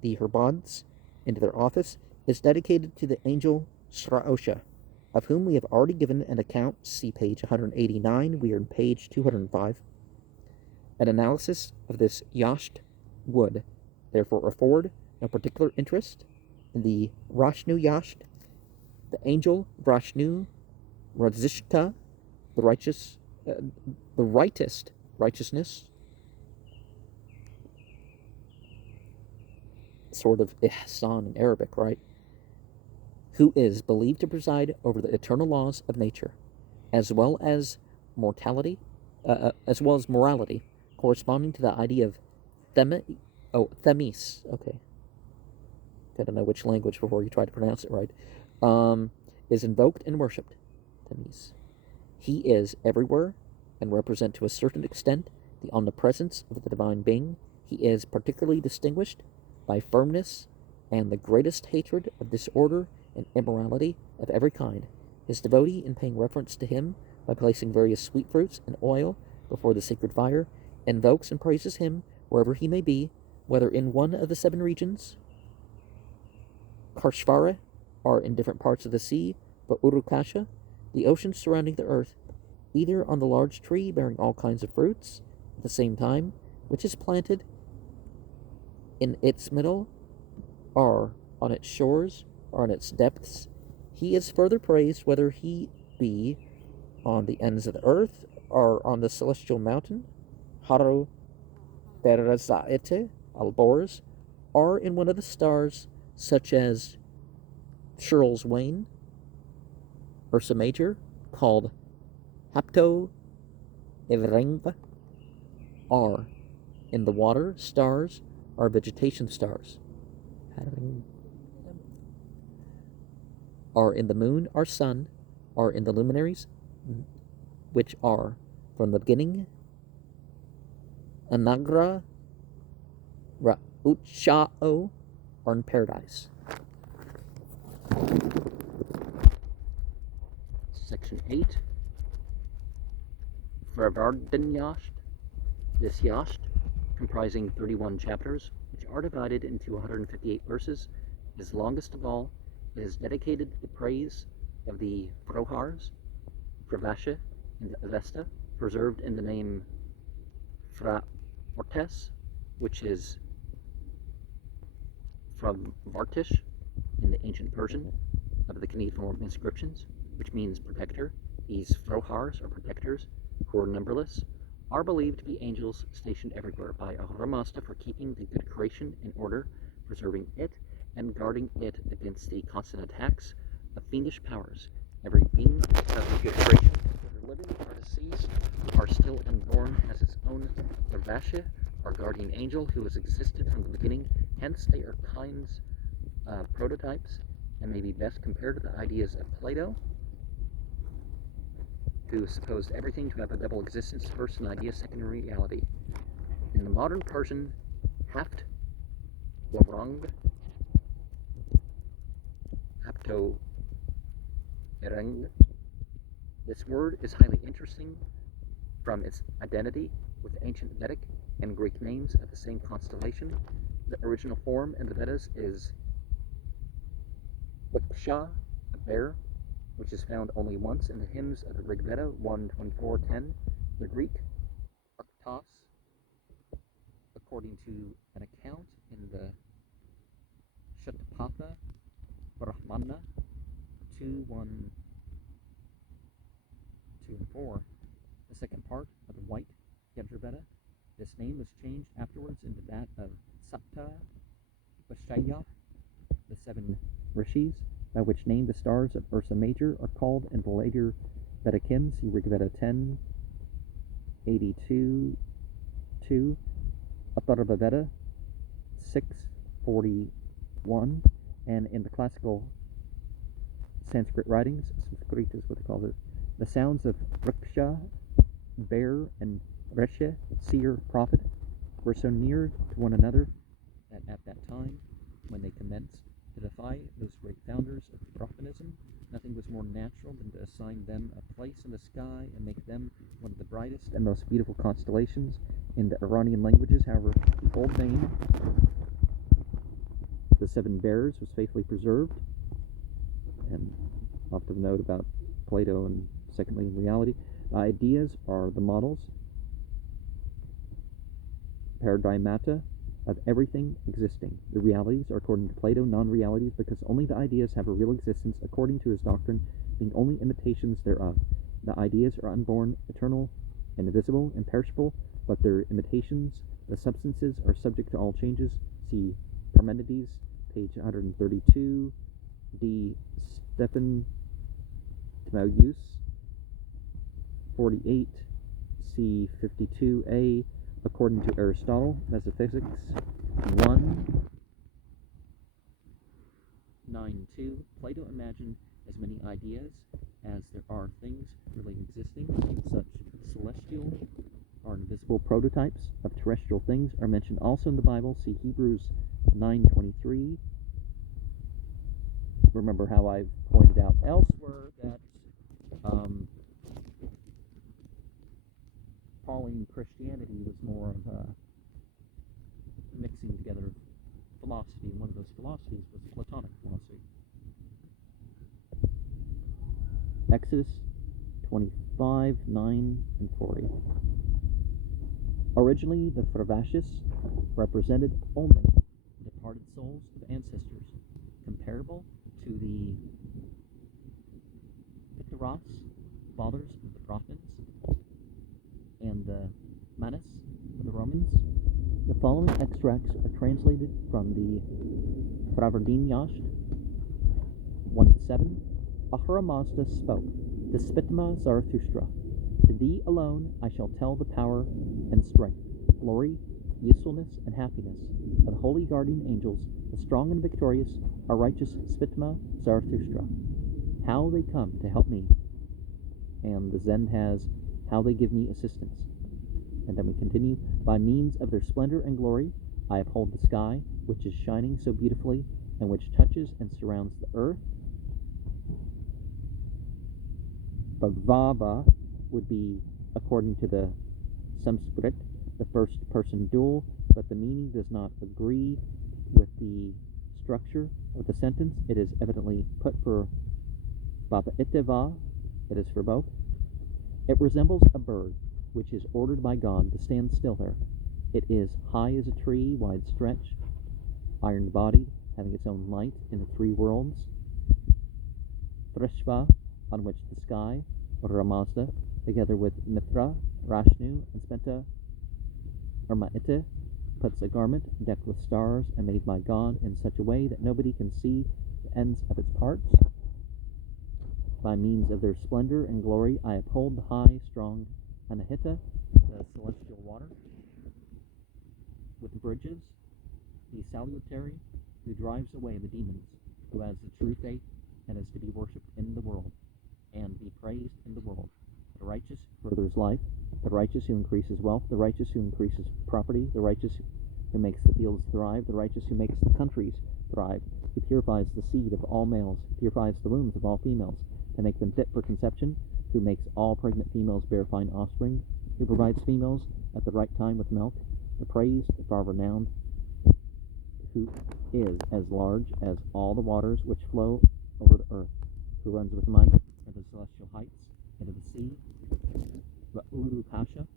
the Herbads, into their office, is dedicated to the angel Sra-Osha. of whom we have already given an account. See page 189. We are on page 205. An analysis of this Yasht would, therefore, afford no particular interest in the Rashnu Yasht, the angel Rashnu Razishta, the rightest righteousness, sort of ihsan in Arabic, right? Who is believed to preside over the eternal laws of nature, as well as morality, corresponding to the idea of themis. Okay, gotta know which language before you try to pronounce it right. Is invoked and worshipped. Themis. He is everywhere and represent to a certain extent the omnipresence of the divine being. He is particularly distinguished by firmness and the greatest hatred of disorder and immorality of every kind. His devotee, in paying reference to him by placing various sweet fruits and oil before the sacred fire, invokes and praises him wherever he may be, whether in one of the 7 regions, Karshvara, or in different parts of the sea, but Urukasha, the oceans surrounding the earth, either on the large tree bearing all kinds of fruits at the same time, which is planted in its middle, or on its shores, or on its depths. He is further praised whether he be on the ends of the earth, or on the celestial mountain, Haru Berazaete Alboras, or in one of the stars, such as Shirl's Wain, Ursa Major, called Hapto Evrengva, are in the water stars, are vegetation stars, are in the moon, are sun, are in the luminaries, which are from the beginning, Anagra Ra'utsha'o, are in paradise. Section 8. Vervarden Yasht. This Yasht, comprising 31 chapters, which are divided into 158 verses, is longest of all. It is dedicated to the praise of the Frohars, Fravasha, and Avesta, preserved in the name Fra Ortes, which is from Vartish in the ancient Persian of the cuneiform inscriptions, which means protector. These Frohars, or protectors, who are numberless, are believed to be angels stationed everywhere by Ahura Mazda for keeping the good creation in order, preserving it, and guarding it against the constant attacks of fiendish powers. Every being of the good creation, whether living or deceased, or still unborn, has its own Ravasha, or guardian angel, who has existed from the beginning. Hence they are kinds of prototypes, and may be best compared to the ideas of Plato, who supposed everything to have a double existence, first an idea, second a reality. In the modern Persian, Haft, Warang, Hapto Ereng, this word is highly interesting from its identity with ancient Vedic and Greek names of the same constellation. The original form in the Vedas is Wiksha, a bear, which is found only once in the hymns of the Rig Veda 1:24:10. The Greek Arctos, according to an account in the Shatapatha Brahmana 2:1, 2 and 4, the second part of the White Yajurveda. This name was changed afterwards into that of Sapta Vashaya, the 7 rishis, by which name the stars of Ursa Major are called in the later Vedic hymns. See Rig Veda 10:82-2, Atharva Veda 6:41, and in the classical Sanskrit writings, Sanskrit is what they call it, the sounds of Vriksha, bear, and Resha, seer, prophet, were so near to one another that at that time, when they commenced to defy those great founders of Brahmanism, nothing was more natural than to assign them a place in the sky and make them one of the brightest and most beautiful constellations. In the Iranian languages, however, the old name, the 7 bears, was faithfully preserved, and off to the note about Plato and secondly reality. The ideas are the models, paradigmata, of everything existing. The realities are, according to Plato, non-realities because only the ideas have a real existence according to his doctrine, being only imitations thereof. The ideas are unborn, eternal, indivisible, imperishable, but their imitations. The substances are subject to all changes. See Parmenides, page 132, D. Stephan Timoeus, 48, C. 52a, according to Aristotle, Metaphysics 1:9:2. Plato imagined as many ideas as there are things really existing. Such celestial or invisible prototypes of terrestrial things are mentioned also in the Bible. See Hebrews 9:23. Remember how I've pointed out elsewhere that Pauline Christianity was more of a mixing together of philosophy, and one of those philosophies was Platonic philosophy. Exodus 25:9 and 40. Originally, the Parsis represented only the departed souls of ancestors, comparable to the Pictoros, fathers of the prophets, and the Manus of the Romans. The following extracts are translated from the 3.12 Yashts 1-7. Ahura Mazda spoke, Despitma Zarathustra, to thee alone I shall tell the power and strength, glory, usefulness, and happiness of the holy guardian angels, the strong and victorious, our righteous Spitma Zarathustra, how they come to help me. And the Zen has how they give me assistance. And then we continue, by means of their splendor and glory, I uphold the sky, which is shining so beautifully, and which touches and surrounds the earth. Bhavava would be, according to the Sanskrit, the first person dual, but the meaning does not agree with the structure of the sentence. It is evidently put for Baba Iteva, it is for both. It resembles a bird, which is ordered by God to stand still there. It is high as a tree, wide stretched, iron-bodied, having its own light in the three worlds. Vrishva, on which the sky, Ramazda, together with Mithra, Rashnu, and Spenta, or Ma'ita, puts a garment decked with stars and made by God in such a way that nobody can see the ends of its parts. By means of their splendor and glory, I uphold the high, strong Anahita, the celestial water, with bridges, the salutary, who drives away the demons, who has the true faith and is to be worshipped in the world, and be praised in the world. The righteous furthers life, the righteous who increases wealth, the righteous who increases property, the righteous who makes the fields thrive, the righteous who makes the countries thrive, who purifies the seed of all males, who purifies the wombs of all females, to make them fit for conception, who makes all pregnant females bear fine offspring, who provides females at the right time with milk, the praised, the far-renowned, who is as large as all the waters which flow over the earth, who runs with might from the celestial heights into the sea, the Ulu Pasha,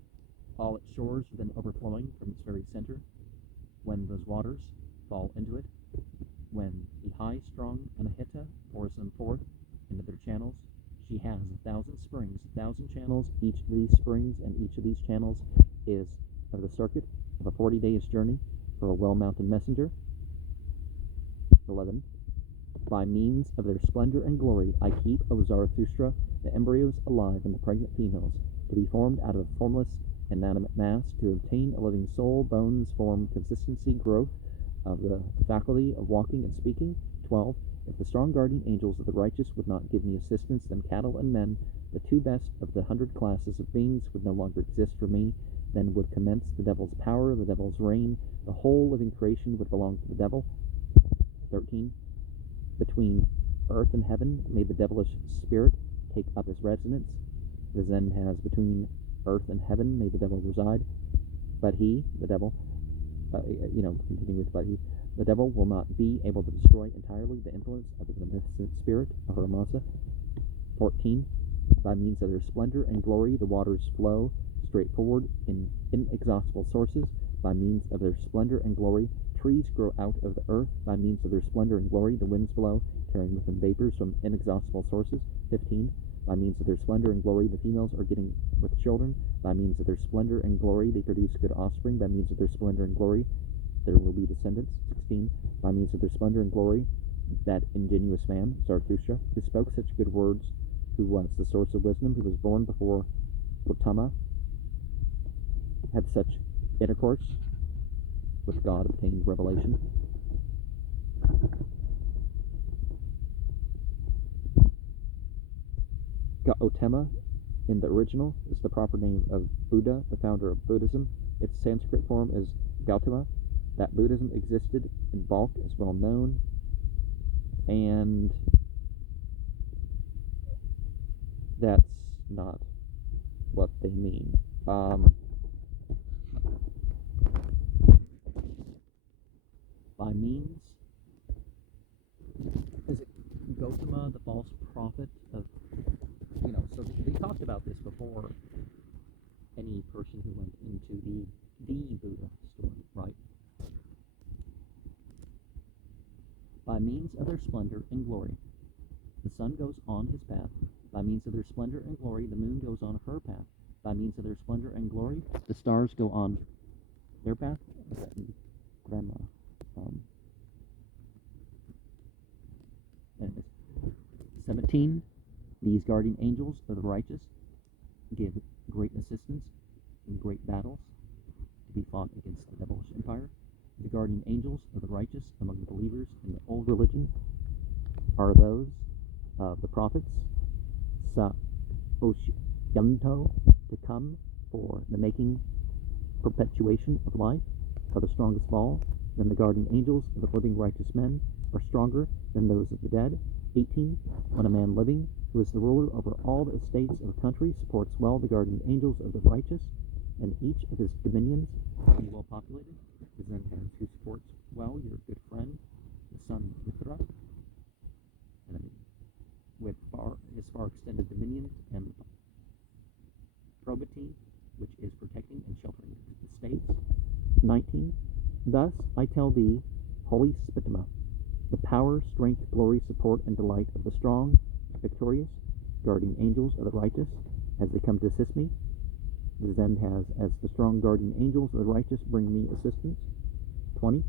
all its shores then overflowing from its very center, when those waters fall into it, when the high, strong Anahita pours them forth into their channels, she has 1,000 springs, 1,000 channels. Each of these springs and each of these channels is of the circuit of a 40 days journey for a well-mounted messenger. 11. By means of their splendor and glory, I keep, O Zarathustra, the embryos alive in the pregnant females, to be formed out of a formless, inanimate mass, to obtain a living soul, bones, form, consistency, growth of the faculty of walking and speaking. 12. If the strong guardian angels of the righteous would not give me assistance, then cattle and men, the two best of the 100 classes of beings, would no longer exist for me. Then would commence the devil's power, the devil's reign. The whole living creation would belong to the devil. 13. Between earth and heaven may the devilish spirit take up his residence. The Zen has between earth and heaven may the devil reside. But he, the devil, continuing with but he, the devil will not be able to destroy entirely the influence of the beneficent spirit of Ramasa. 14. By means of their splendor and glory, the waters flow straight forward in inexhaustible sources. By means of their splendor and glory, trees grow out of the earth. By means of their splendor and glory, the winds blow, carrying with them vapors from inexhaustible sources. 15. By means of their splendor and glory, the females are getting with children. By means of their splendor and glory, they produce good offspring. By means of their splendor and glory, there will be descendants. 16. By means of their splendor and glory, that ingenuous man, Zarathustra, who spoke such good words, who was the source of wisdom, who was born before Gautama, had such intercourse with God, obtained revelation. Gautama, in the original, is the proper name of Buddha, the founder of Buddhism. Its Sanskrit form is Gautama. That Buddhism existed in bulk is well known, and that's not what they mean. By means, is it Gautama, the false prophet of, so they talked about this before. Any person who went into the Buddha story, right? By means of their splendor and glory, the sun goes on his path. By means of their splendor and glory, the moon goes on her path. By means of their splendor and glory, the stars go on their path. Grandma. Anyways. 17. These guardian angels of the righteous give great assistance in great battles to be fought against the devilish empire. The guardian angels of the righteous among the believers in the old religion are those of the prophets, Sa-Oshyanto, to come for the making perpetuation of life, are the strongest of all. Then the guardian angels of the living righteous men are stronger than those of the dead. 18. When a man living, who is the ruler over all the estates of a country, supports well the guardian angels of the righteous, and each of his dominions be well populated, the Zentan who supports well your good friend, the sun Mithra, and with his far extended dominions and probity, which is protecting and sheltering the states. 19. Thus I tell thee, holy Spitama, the power, strength, glory, support, and delight of the strong, victorious, guardian angels of the righteous, as they come to assist me. The Zend has, as the strong guardian angels of the righteous bring me assistance. 20.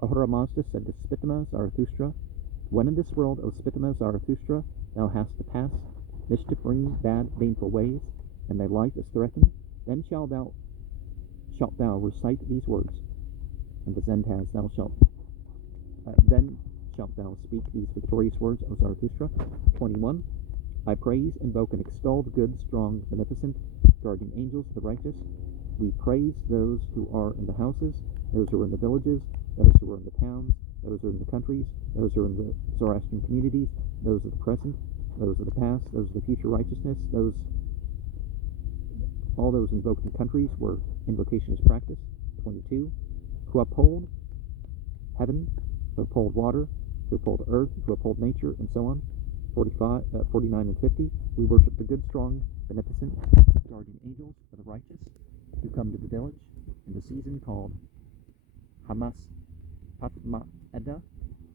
Ahura Mazda said to Spitama Zarathustra, when in this world, O Spitama Zarathustra, thou hast to pass, mischief bringing bad, baneful ways, and thy life is threatened, then shalt thou recite these words. And the Zend has, then shalt thou speak these victorious words, O Zarathustra. 21. I praise, invoke, and extol the good, strong, beneficent, guardian angels of the righteous. We praise those who are in the houses, those who are in the villages, those who are in the towns, those who are in the countries, those who are in the Zoroastrian communities, those of the present, those of the past, those of the future righteousness, all those invoked in countries where invocation is practiced. 22. Who uphold heaven, who uphold water, who uphold earth, who uphold nature, and so on. 49 and 50. We worship the good, strong, beneficent guardian angels of the righteous who come to the village in the season called Hamas Patma'eda,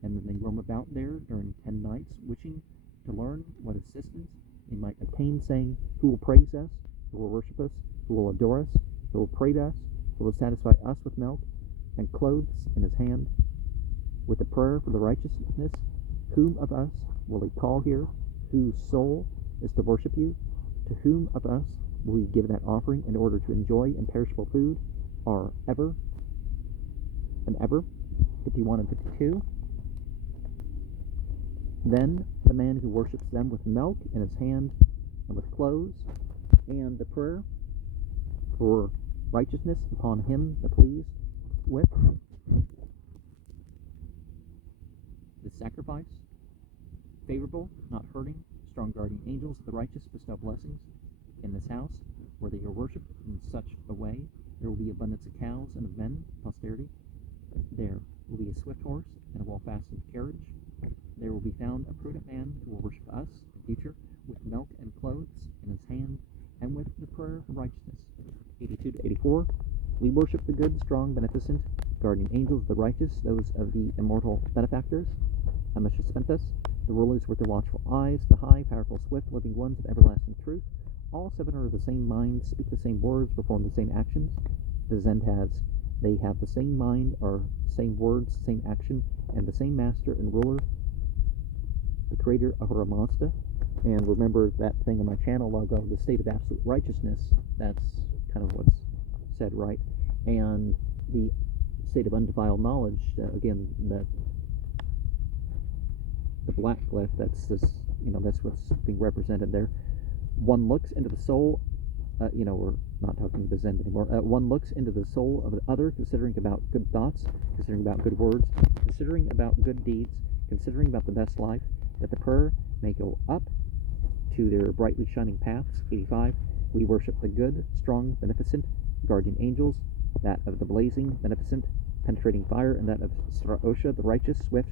and then they roam about there during 10 nights, wishing to learn what assistance they might obtain, saying, who will praise us, who will worship us, who will adore us, who will pray to us, who will satisfy us with milk and clothes in his hand, with a prayer for the righteousness, whom of us will he call here, whose soul is to worship you, to whom of us will we give that offering in order to enjoy imperishable food, are ever and ever. 51 and 52. Then the man who worships them with milk in his hand and with clothes, and the prayer for righteousness upon him that pleased with the sacrifice, favorable, not hurting, strong guardian angels of the righteous bestow blessings in this house, where they are worshipped in such a way. There will be abundance of cows and of men, posterity. There will be a swift horse and a well-fastened carriage. There will be found a prudent man who will worship us and future, with milk and clothes in his hand, and with the prayer of righteousness. 82 to 84. We worship the good, strong, beneficent, guardian angels of the righteous, those of the immortal benefactors, Ameshaspentas, the rulers with their watchful eyes, the high, powerful, swift, living ones of everlasting truth. All seven are of the same mind, speak the same words, perform the same actions. The Zend has, they have the same mind, are same words, same action, and the same master and ruler, the creator Ahura Mazda. And remember that thing on my channel logo, the state of absolute righteousness, that's kind of what's said, right? And the state of undefiled knowledge, again, the black glyph, that's this, that's what's being represented there. One looks into the soul, we're not talking to the Zen anymore. One looks into the soul of the other, considering about good thoughts, considering about good words, considering about good deeds, considering about the best life, that the prayer may go up to their brightly shining paths. 85. We worship the good, strong, beneficent, guardian angels, that of the blazing, beneficent, penetrating fire, and that of Sraosha, the righteous, swift,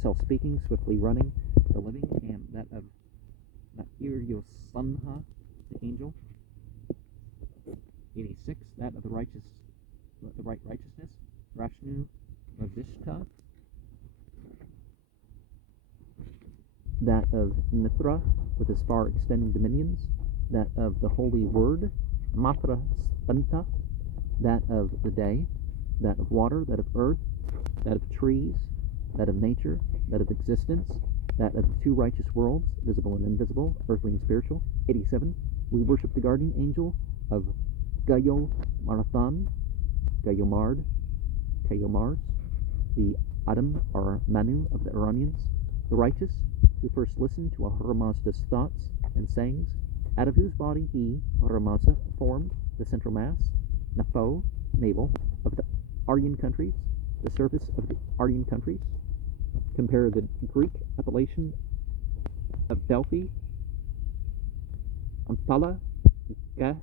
self-speaking, swiftly running, the living, and that of Iryosanha, the angel. 86. That of the righteous, the right righteousness, Rashnu Ravishta, that of Mithra, with his far extending dominions, that of the holy word, Matra Spanta, that of the day, that of water, that of earth, that of trees, that of nature, that of existence, that of the two righteous worlds, visible and invisible, earthly and spiritual. 87. We worship the guardian angel of Gayo Marathan, Gayomard, Kayomars, the Adam or Manu of the Iranians, the righteous, who first listened to Ahura Mazda's thoughts and sayings, out of whose body he, Ahura Mazda, formed the central mass, Nafo, navel, of the Aryan countries, the surface of the Aryan countries. Compare the Greek appellation of Delphi, Amphala, gas,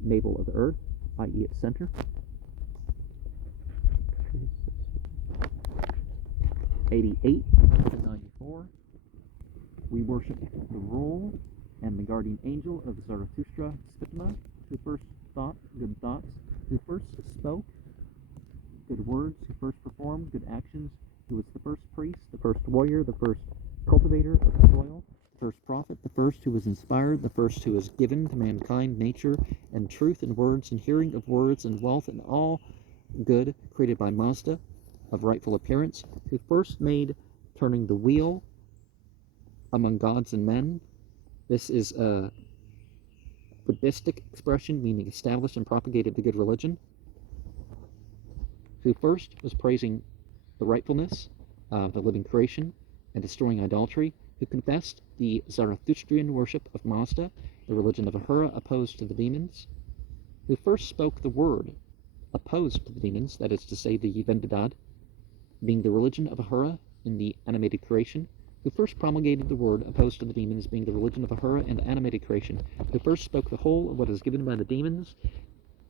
navel of the earth, i.e. its center. 88 to 94. We worship the rule and the guardian angel of Zarathustra, Spitma, who first thought good thoughts, who first spoke good words, who first performed good actions, who was the first priest, the first warrior, the first cultivator of the soil, the first prophet, the first who was inspired, the first who was given to mankind nature and truth and words and hearing of words and wealth and all good created by Mazda of rightful appearance, who first made turning the wheel among gods and men. This is a Buddhistic expression meaning established and propagated the good religion, who first was praising the rightfulness of the living creation and destroying idolatry, who confessed the Zarathustrian worship of Mazda, the religion of Ahura opposed to the demons, who first spoke the word opposed to the demons, that is to say the Vendidad, being the religion of Ahura in the animated creation, who first promulgated the word opposed to the demons, being the religion of Ahura in the animated creation, who first spoke the whole of what is given by the demons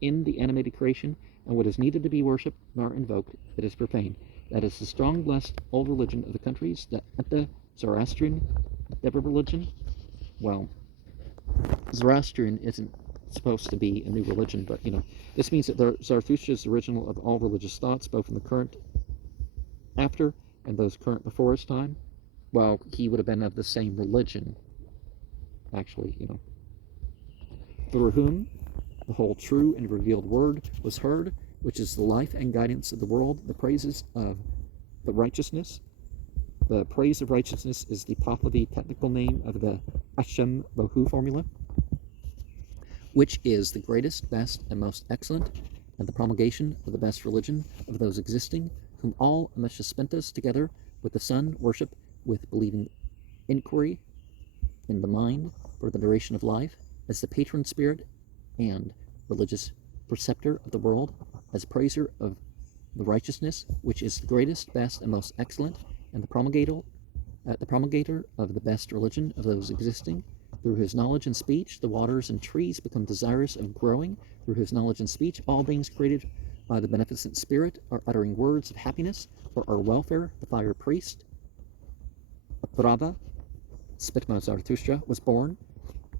in the animated creation, and what is needed to be worshipped nor invoked, that is profane. That is the strong, blessed, old religion of the countries, the Enta Zoroastrian Deva religion. Well, Zoroastrian isn't supposed to be a new religion, but, this means that Zarathustra is the original of all religious thoughts, both in the current after and those current before his time. Well, he would have been of the same religion, actually, through whom the whole true and revealed word was heard, which is the life and guidance of the world, the praises of the righteousness. The praise of righteousness is the Pahlavi technical name of the Hashem Bohu formula, which is the greatest, best, and most excellent, and the promulgation of the best religion of those existing, whom all Ameshaspentas together with the sun worship with believing inquiry in the mind for the duration of life, as the patron spirit and religious preceptor of the world, as praiser of the righteousness, which is the greatest, best, and most excellent, and the promulgator of the best religion of those existing. Through his knowledge and speech, the waters and trees become desirous of growing. Through his knowledge and speech, all beings created by the beneficent spirit are uttering words of happiness for our welfare. The fire priest, Prava, Spitma Zarathustra was born.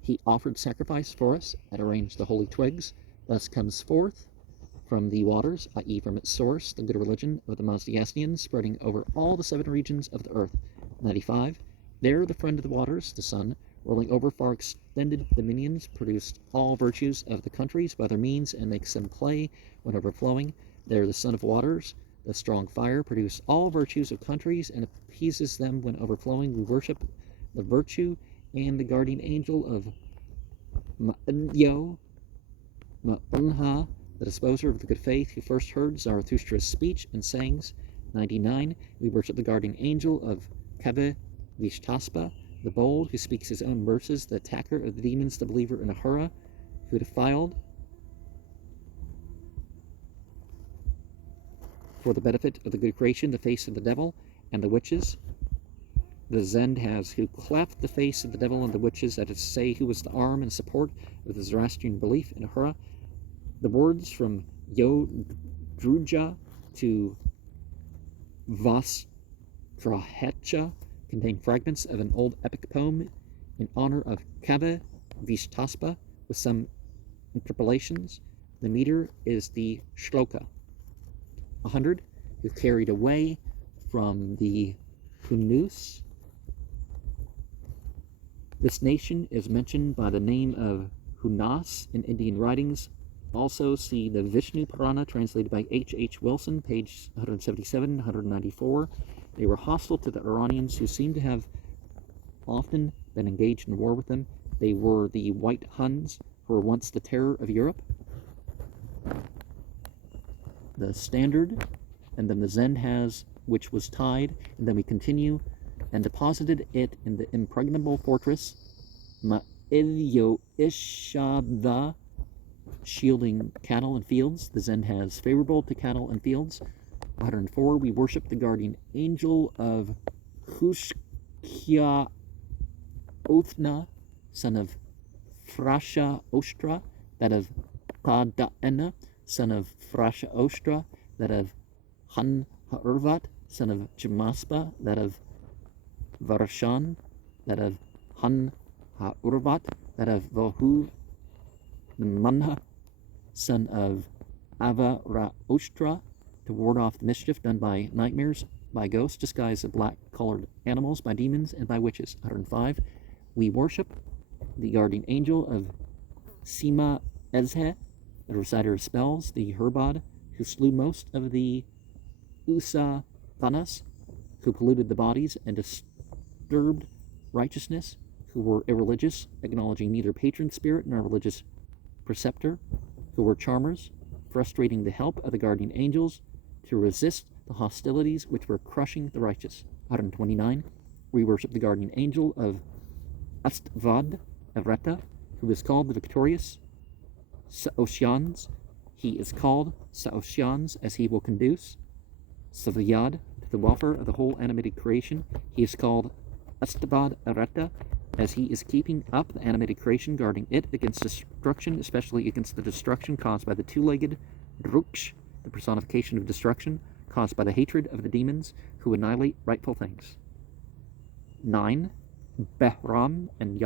He offered sacrifice for us and arranged the holy twigs. Thus comes forth from the waters, i.e. from its source, the good religion of the Mazdayastians, spreading over all the 7 regions of the earth. 95. There the friend of the waters, the sun, rolling over far extended dominions, produced all virtues of the countries by their means, and makes them play when overflowing. There the son of waters, the strong fire, produce all virtues of countries, and appeases them when overflowing. We worship the virtue and the guardian angel of Ma'yo, Ma'unha, the disposer of the good faith, who first heard Zarathustra's speech and sayings. 99. We worship the guardian angel of Kave Vishtaspa, the bold, who speaks his own verses, the attacker of the demons, the believer in Ahura, who defiled for the benefit of the good creation the face of the devil and the witches. The Zend has who cleft the face of the devil and the witches, that is to say, who was the arm and support of the Zoroastrian belief in Ahura. The words from Yo Druja to Vastrahecha contain fragments of an old epic poem in honor of Kave Vishtaspa with some interpolations. The meter is the shloka. 100, who carried away from the Hunus. This nation is mentioned by the name of Hunas in Indian writings. Also see the Vishnu Purana, translated by H. Wilson, page 177, 194. They were hostile to the Iranians, who seem to have often been engaged in war with them. They were the White Huns, who were once the terror of Europe. The standard, and then the Zend has, which was tied, and then we continue, and deposited it in the impregnable fortress, Ma'ilyo Ishadha, shielding cattle and fields. The Zend has favorable to cattle and fields. 104, we worship the guardian angel of Hushkya Othna, son of Frasha Ostra, that of Kada'ena, son of Frasha Ostra, that of Han Ha'urvat, son of Jamaspa, that of Varshan, that of Han Ha'urvat, that of Vahu Manha, son of Avara Ostra, to ward off the mischief done by nightmares, by ghosts disguised as black-colored animals, by demons, and by witches. 105. We worship the guardian angel of Sima Ezhe, the reciter of spells, the Herbad, who slew most of the Usathanas, who polluted the bodies and disturbed righteousness, who were irreligious, acknowledging neither patron spirit nor religious preceptor, who were charmers, frustrating the help of the guardian angels to resist the hostilities which were crushing the righteous. 129. We worship the guardian angel of Astvad Evreta, who is called the victorious Saoshyans. He is called Saoshyans as he will conduce Savyad to the welfare of the whole animated creation. He is called Astvad Evreta as he is keeping up the animated creation, guarding it against destruction, especially against the destruction caused by the two-legged Druksh, the personification of destruction caused by the hatred of the demons who annihilate rightful things. 9. Behram and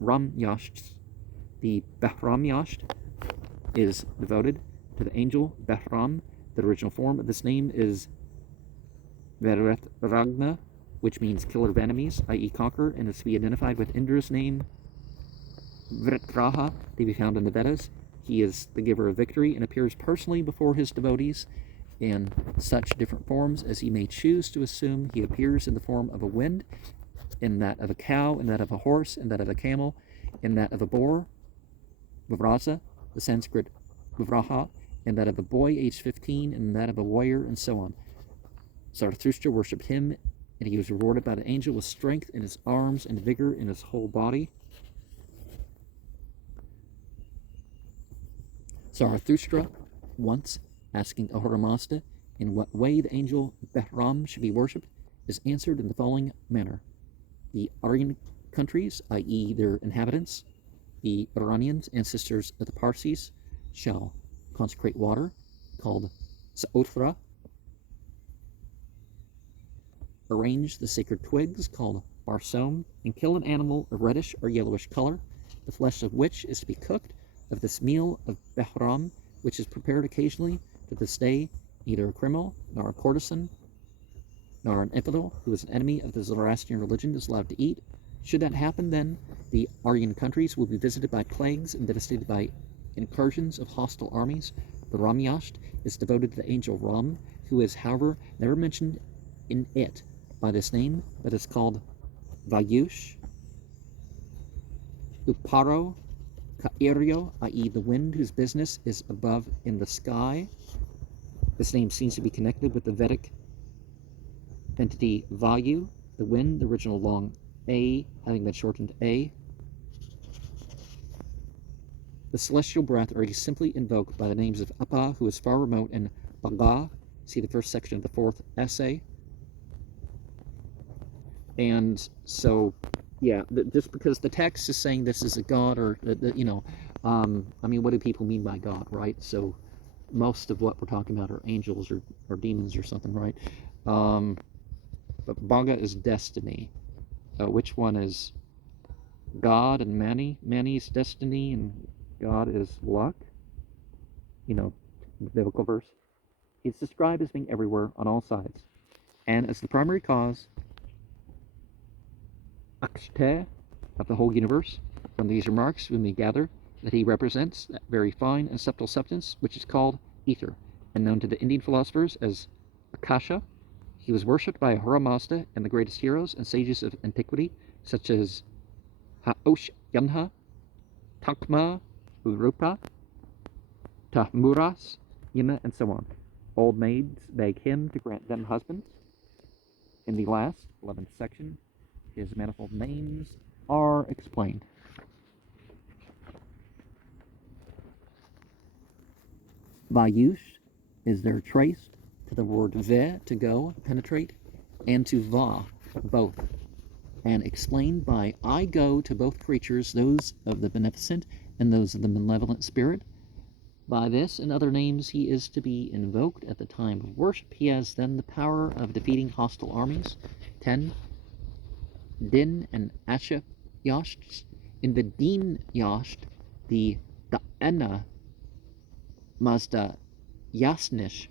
Ram Yashts. The Behram Yasht is devoted to the angel Behram. The original form of this name is Veret Ragna, which means killer of enemies, i.e. conqueror, and is to be identified with Indra's name Vritraha, to be found in the Vedas. He is the giver of victory and appears personally before his devotees in such different forms as he may choose to assume. He appears in the form of a wind, in that of a cow, in that of a horse, in that of a camel, in that of a boar, Vivraza, the Sanskrit Vivraha, in that of a boy aged 15, in that of a warrior, and so on. Zarathustra worshipped him, and he was rewarded by the angel with strength in his arms and vigor in his whole body. Zarathustra, once asking Ahura Mazda in what way the angel Behram should be worshipped, is answered in the following manner. The Aryan countries, i.e. their inhabitants, the Iranians, ancestors of the Parsis, shall consecrate water, called Saothra, arrange the sacred twigs called barsom, and kill an animal of reddish or yellowish color, the flesh of which is to be cooked of this meal of behram, which is prepared occasionally to this day. Neither a criminal, nor a courtesan, nor an infidel who is an enemy of the Zoroastrian religion is allowed to eat. Should that happen, then the Aryan countries will be visited by plagues and devastated by incursions of hostile armies. The Ram Yasht is devoted to the angel Ram, who is, however, never mentioned in it by this name, but is called Vayush, Uparo, Kairio, i.e. the wind whose business is above in the sky. This name seems to be connected with the Vedic entity Vayu, the wind, the original long A having been shortened A. The celestial breath are simply invoked by the names of Appa, who is far remote, and Baga, see the first section of the fourth essay. And so, yeah, just because the text is saying this is a god, or, I mean, what do people mean by God, right? So most of what we're talking about are angels or demons or something, right? But Baga is destiny. Which one is God and Mani? Mani's destiny and God is luck. Biblical verse. It's described as being everywhere on all sides. And as the primary cause, Akshte, of the whole universe. From these remarks, we may gather that he represents that very fine and subtle substance which is called ether, and known to the Indian philosophers as Akasha. He was worshipped by Ahura Mazda and the greatest heroes and sages of antiquity, such as Haosh Yanha, Takma, Urupa, Tahmuras, Yima, and so on. Old maids beg him to grant them husbands. In the last, 11th section, his manifold names are explained. Vayush is there traced to the word ve, to go, penetrate, and to va, both, and explained by I go to both creatures, those of the beneficent and those of the malevolent spirit. By this and other names he is to be invoked at the time of worship. He has then the power of defeating hostile armies. 10. Din and Asha Yashts. In the Din Yasht, the Da'ena Mazda Yasnish,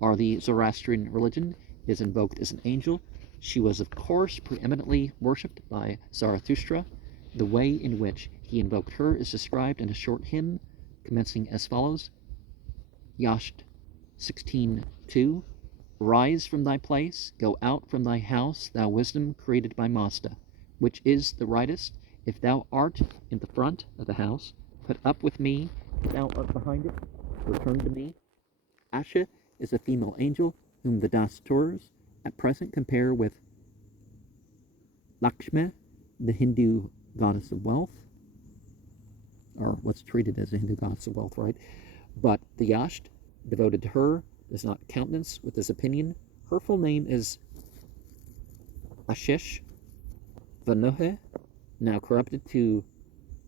or the Zoroastrian religion, is invoked as an angel. She was, of course, preeminently worshipped by Zarathustra. The way in which he invoked her is described in a short hymn commencing as follows. Yasht 16:2. Rise from thy place, go out from thy house, thou wisdom created by Mazda, which is the rightest. If thou art in the front of the house, put up with me. If thou art behind it, return to me. Asha is a female angel whom the Dasturs at present compare with Lakshmi, the Hindu goddess of wealth, or what's treated as a Hindu goddess of wealth, right? But the Yasht, devoted to her, does not countenance with this opinion. Her full name is Ashish Vanohe, now corrupted to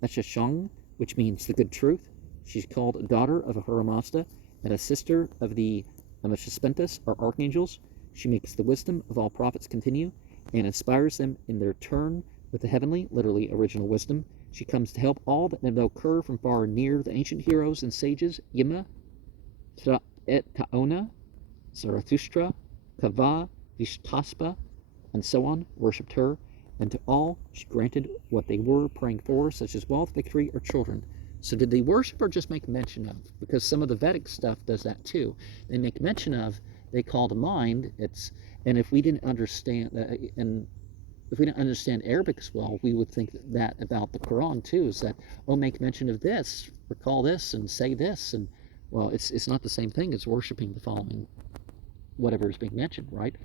Ashishang, which means the good truth. She's called a daughter of Ahura Mazda and a sister of the Amishaspentas, or archangels. She makes the wisdom of all prophets continue and inspires them in their turn with the heavenly, literally original wisdom. She comes to help all that invoke her from far and near. The ancient heroes and sages, Yima, Taona, Zarathustra, Kava, Vishtaspa, and so on, worshipped her, and to all she granted what they were praying for, such as wealth, victory, or children. So did they worship or just make mention of? Because some of the Vedic stuff does that too. They make mention of, they call to mind, and if we didn't understand, if we didn't understand Arabic as well, we would think that about the Quran too, is that, make mention of this, recall this, and say this, and well, it's not the same thing as worshiping the following, whatever is being mentioned, right?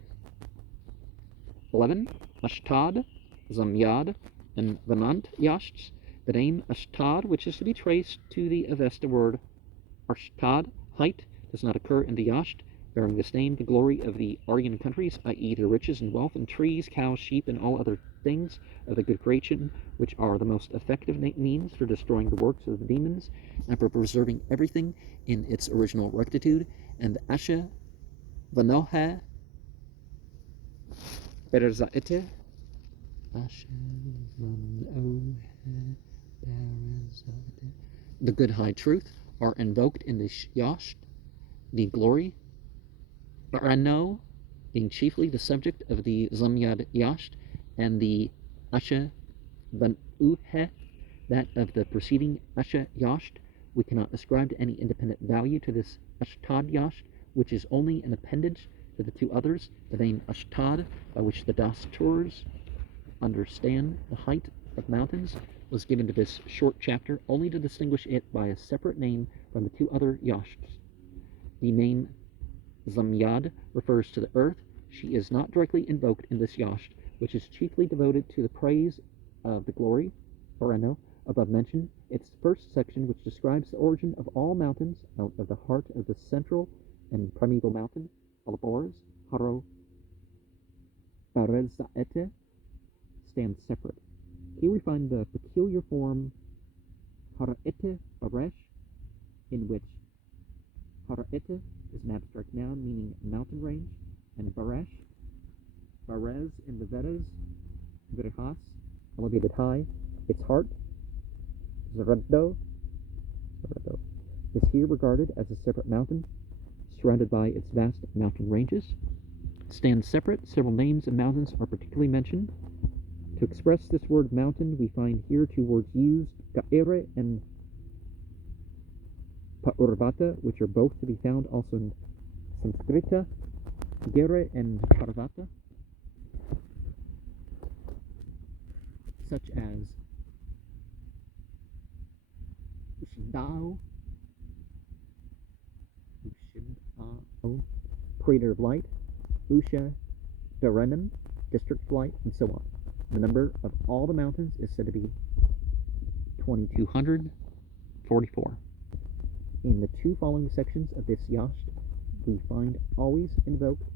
11. Ashtad, Zamyad, and Vanant Yashts. The name Ashtad, which is to be traced to the Avesta word Ashtad, height, does not occur in the Yasht. Bearing this name, the glory of the Aryan countries, i.e. their riches and wealth and trees, cows, sheep, and all other things of the good creation, which are the most effective means for destroying the works of the demons and for preserving everything in its original rectitude. And the Asha Vanoha Berzaete. The good high truth are invoked in the Yasht, the glory, Rano being chiefly the subject of the Zamyad Yasht, and the Asha Van Uhe, that of the preceding Asha Yasht. We cannot ascribe to any independent value to this Ashtad Yasht, which is only an appendage to the two others. The name Ashtad, by which the Dasturs understand the height of mountains, was given to this short chapter only to distinguish it by a separate name from the two other Yashts. The name Zamyad refers to the earth. She is not directly invoked in this Yasht, which is chiefly devoted to the praise of the glory, Oreno, above mentioned. Its first section, which describes the origin of all mountains out of the heart of the central and primeval mountain, Alabors, Haro, Barezaete, stands separate. Here we find the peculiar form Haraete Baresh, in which Haraete is an abstract noun meaning mountain range, and Baresh, Barez in the Vedas, Virihas, elevated high. Its heart, Zarado, is here regarded as a separate mountain, surrounded by its vast mountain ranges. Stands separate, several names of mountains are particularly mentioned. To express this word mountain, we find here two words used, Gaere and Paurvata, which are both to be found also in Sanskrita, Gere and Parvata, such as Ushindao, creator of light, Usha Dharanam, district of light, and so on. The number of all the mountains is said to be 2,244. In the two following sections of this Yasht, we find always invoked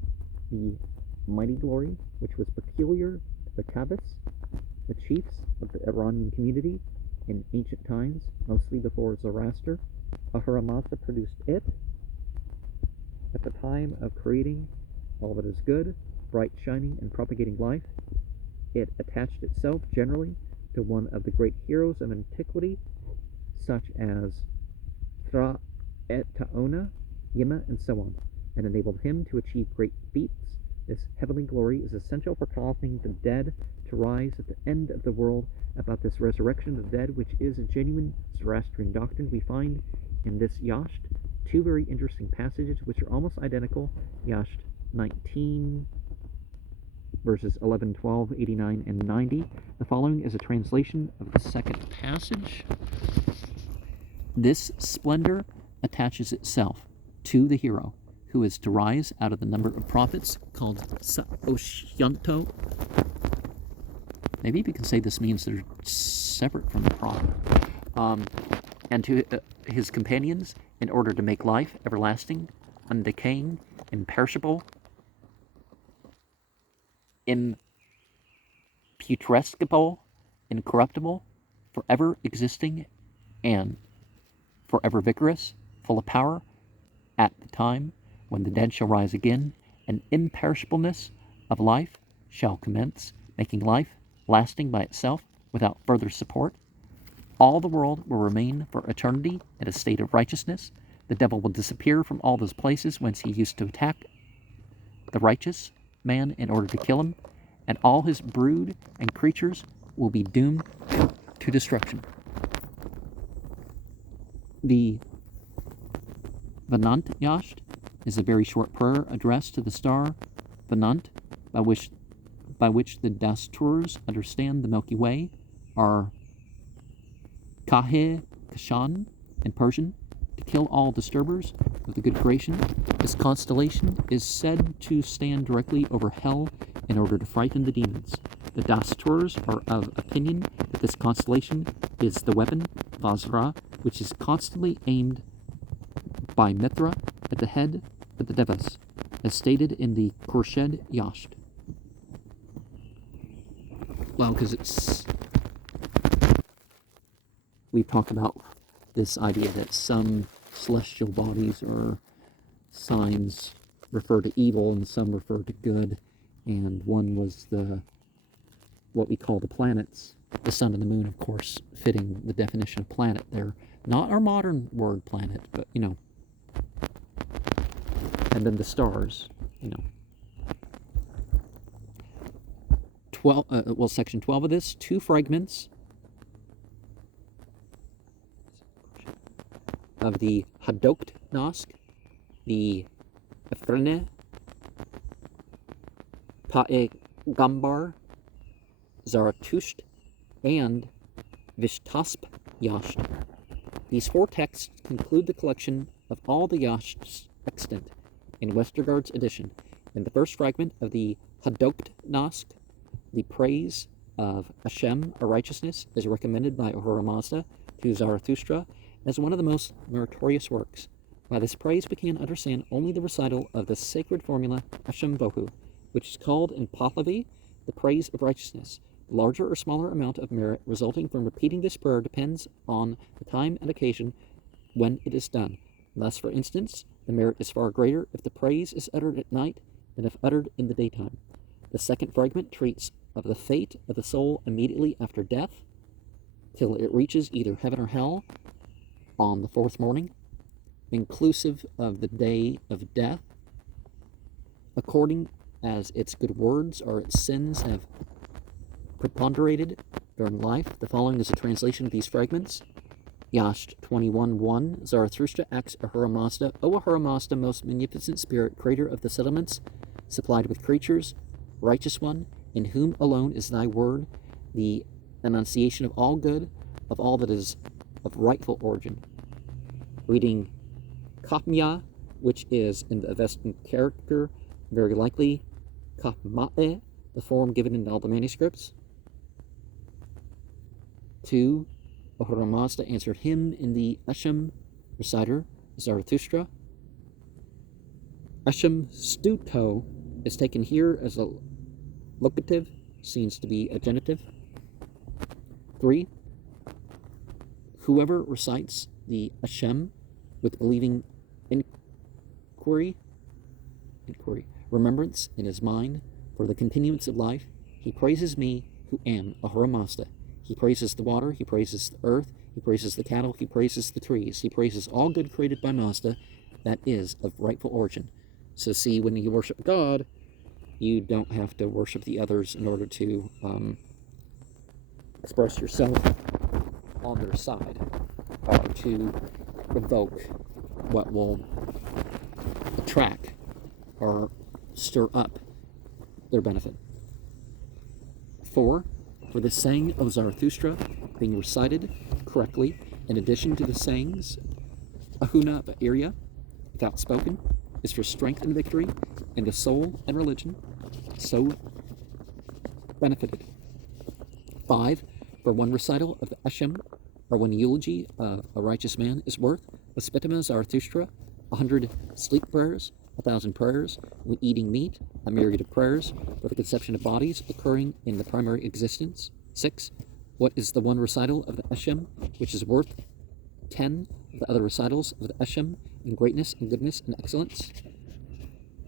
the mighty glory, which was peculiar to the Kabbas, the chiefs of the Iranian community in ancient times, mostly before Zoroaster. Ahura Mazda produced it at the time of creating all that is good, bright, shining, and propagating life. It attached itself generally to one of the great heroes of antiquity, such as Thra et Taona, Yima, and so on, and enabled him to achieve great feats. This heavenly glory is essential for causing the dead to rise at the end of the world. About this resurrection of the dead, which is a genuine Zoroastrian doctrine, we find in this Yasht two very interesting passages which are almost identical. Yasht 19, verses 11, 12, 89, and 90. The following is a translation of the second passage. This splendor attaches itself to the hero, who is to rise out of the number of prophets called Saoshyanto. Maybe we can say this means they're separate from the prophet. And to his companions, in order to make life everlasting, undecaying, imperishable, imputrescible, incorruptible, forever existing, and forever vigorous, full of power, at the time when the dead shall rise again, and imperishableness of life shall commence, making life lasting by itself without further support. All the world will remain for eternity in a state of righteousness. The devil will disappear from all those places whence he used to attack the righteous man in order to kill him, and all his brood and creatures will be doomed to destruction. The Venant Yasht is a very short prayer addressed to the star Venant, by which the Dasturs understand the Milky Way, are Kahe Kashan in Persian, to kill all disturbers of the good creation. This constellation is said to stand directly over hell in order to frighten the demons. The Dasturs are of opinion that this constellation is the weapon, Vajra, which is constantly aimed by Mithra at the head of the Devas, as stated in the Khorshid Yasht. Well, because we've talked about this idea that some celestial bodies or signs refer to evil and some refer to good, and one was what we call the planets, the sun and the moon, of course, fitting the definition of planet. They're not our modern word planet, but, and then the stars, 12, section 12 of this, 2 fragments of the Haug Nosk, the Efrene, Gambar, Zarathustra, and 3.12 Yashts. These 4 texts conclude the collection of all the Yashts extant in Westergaard's edition. In the first fragment of the Haug Nosk, the praise of Hashem, or righteousness, is recommended by Ahura Mazda to Zarathustra as one of the most meritorious works. By this praise we can understand only the recital of the sacred formula Hashem Bohu, which is called in Pahlavi the praise of righteousness. The larger or smaller amount of merit resulting from repeating this prayer depends on the time and occasion when it is done. Thus, for instance, the merit is far greater if the praise is uttered at night than if uttered in the daytime. The second fragment treats of the fate of the soul immediately after death, till it reaches either heaven or hell on the 4th morning, inclusive of the day of death, according as its good words or its sins have preponderated during life. The following is a translation of these fragments. Yasht 21:1. Zarathustra asks Ahura Mazda, O Ahura Mazda, most magnificent spirit, creator of the settlements, supplied with creatures, righteous one, in whom alone is thy word, the enunciation of all good, of all that is of rightful origin. Reading Kapmya, which is in the Avestan character, very likely Kapma'e, the form given in all the manuscripts. 2. Ahura Mazda answered him in the Hashem reciter, Zarathustra. Hashem Stuto is taken here as a locative, seems to be a genitive. 3. Whoever recites the Hashem with believing inquiry, remembrance in his mind for the continuance of life, he praises me who am Ahura Mazda. He praises the water, he praises the earth, he praises the cattle, he praises the trees, he praises all good created by Mazda that is of rightful origin. So see, when you worship God, you don't have to worship the others in order to express yourself on their side, or to provoke what will attract or stir up their benefit. 4. For the saying of Zarathustra being recited correctly, in addition to the sayings Ahuna Ba'irya, without spoken, is for strength and victory, and the soul and religion so benefited. 5. For one recital of the Hashem, or one eulogy of a righteous man, is worth, with Spitama Zarathustra, 100 sleep prayers, 1,000 prayers when eating meat, a myriad of prayers for the conception of bodies occurring in the primary existence. 6. What is the one recital of the Hashem, which is worth 10 of the other recitals of the Hashem in greatness and goodness and excellence?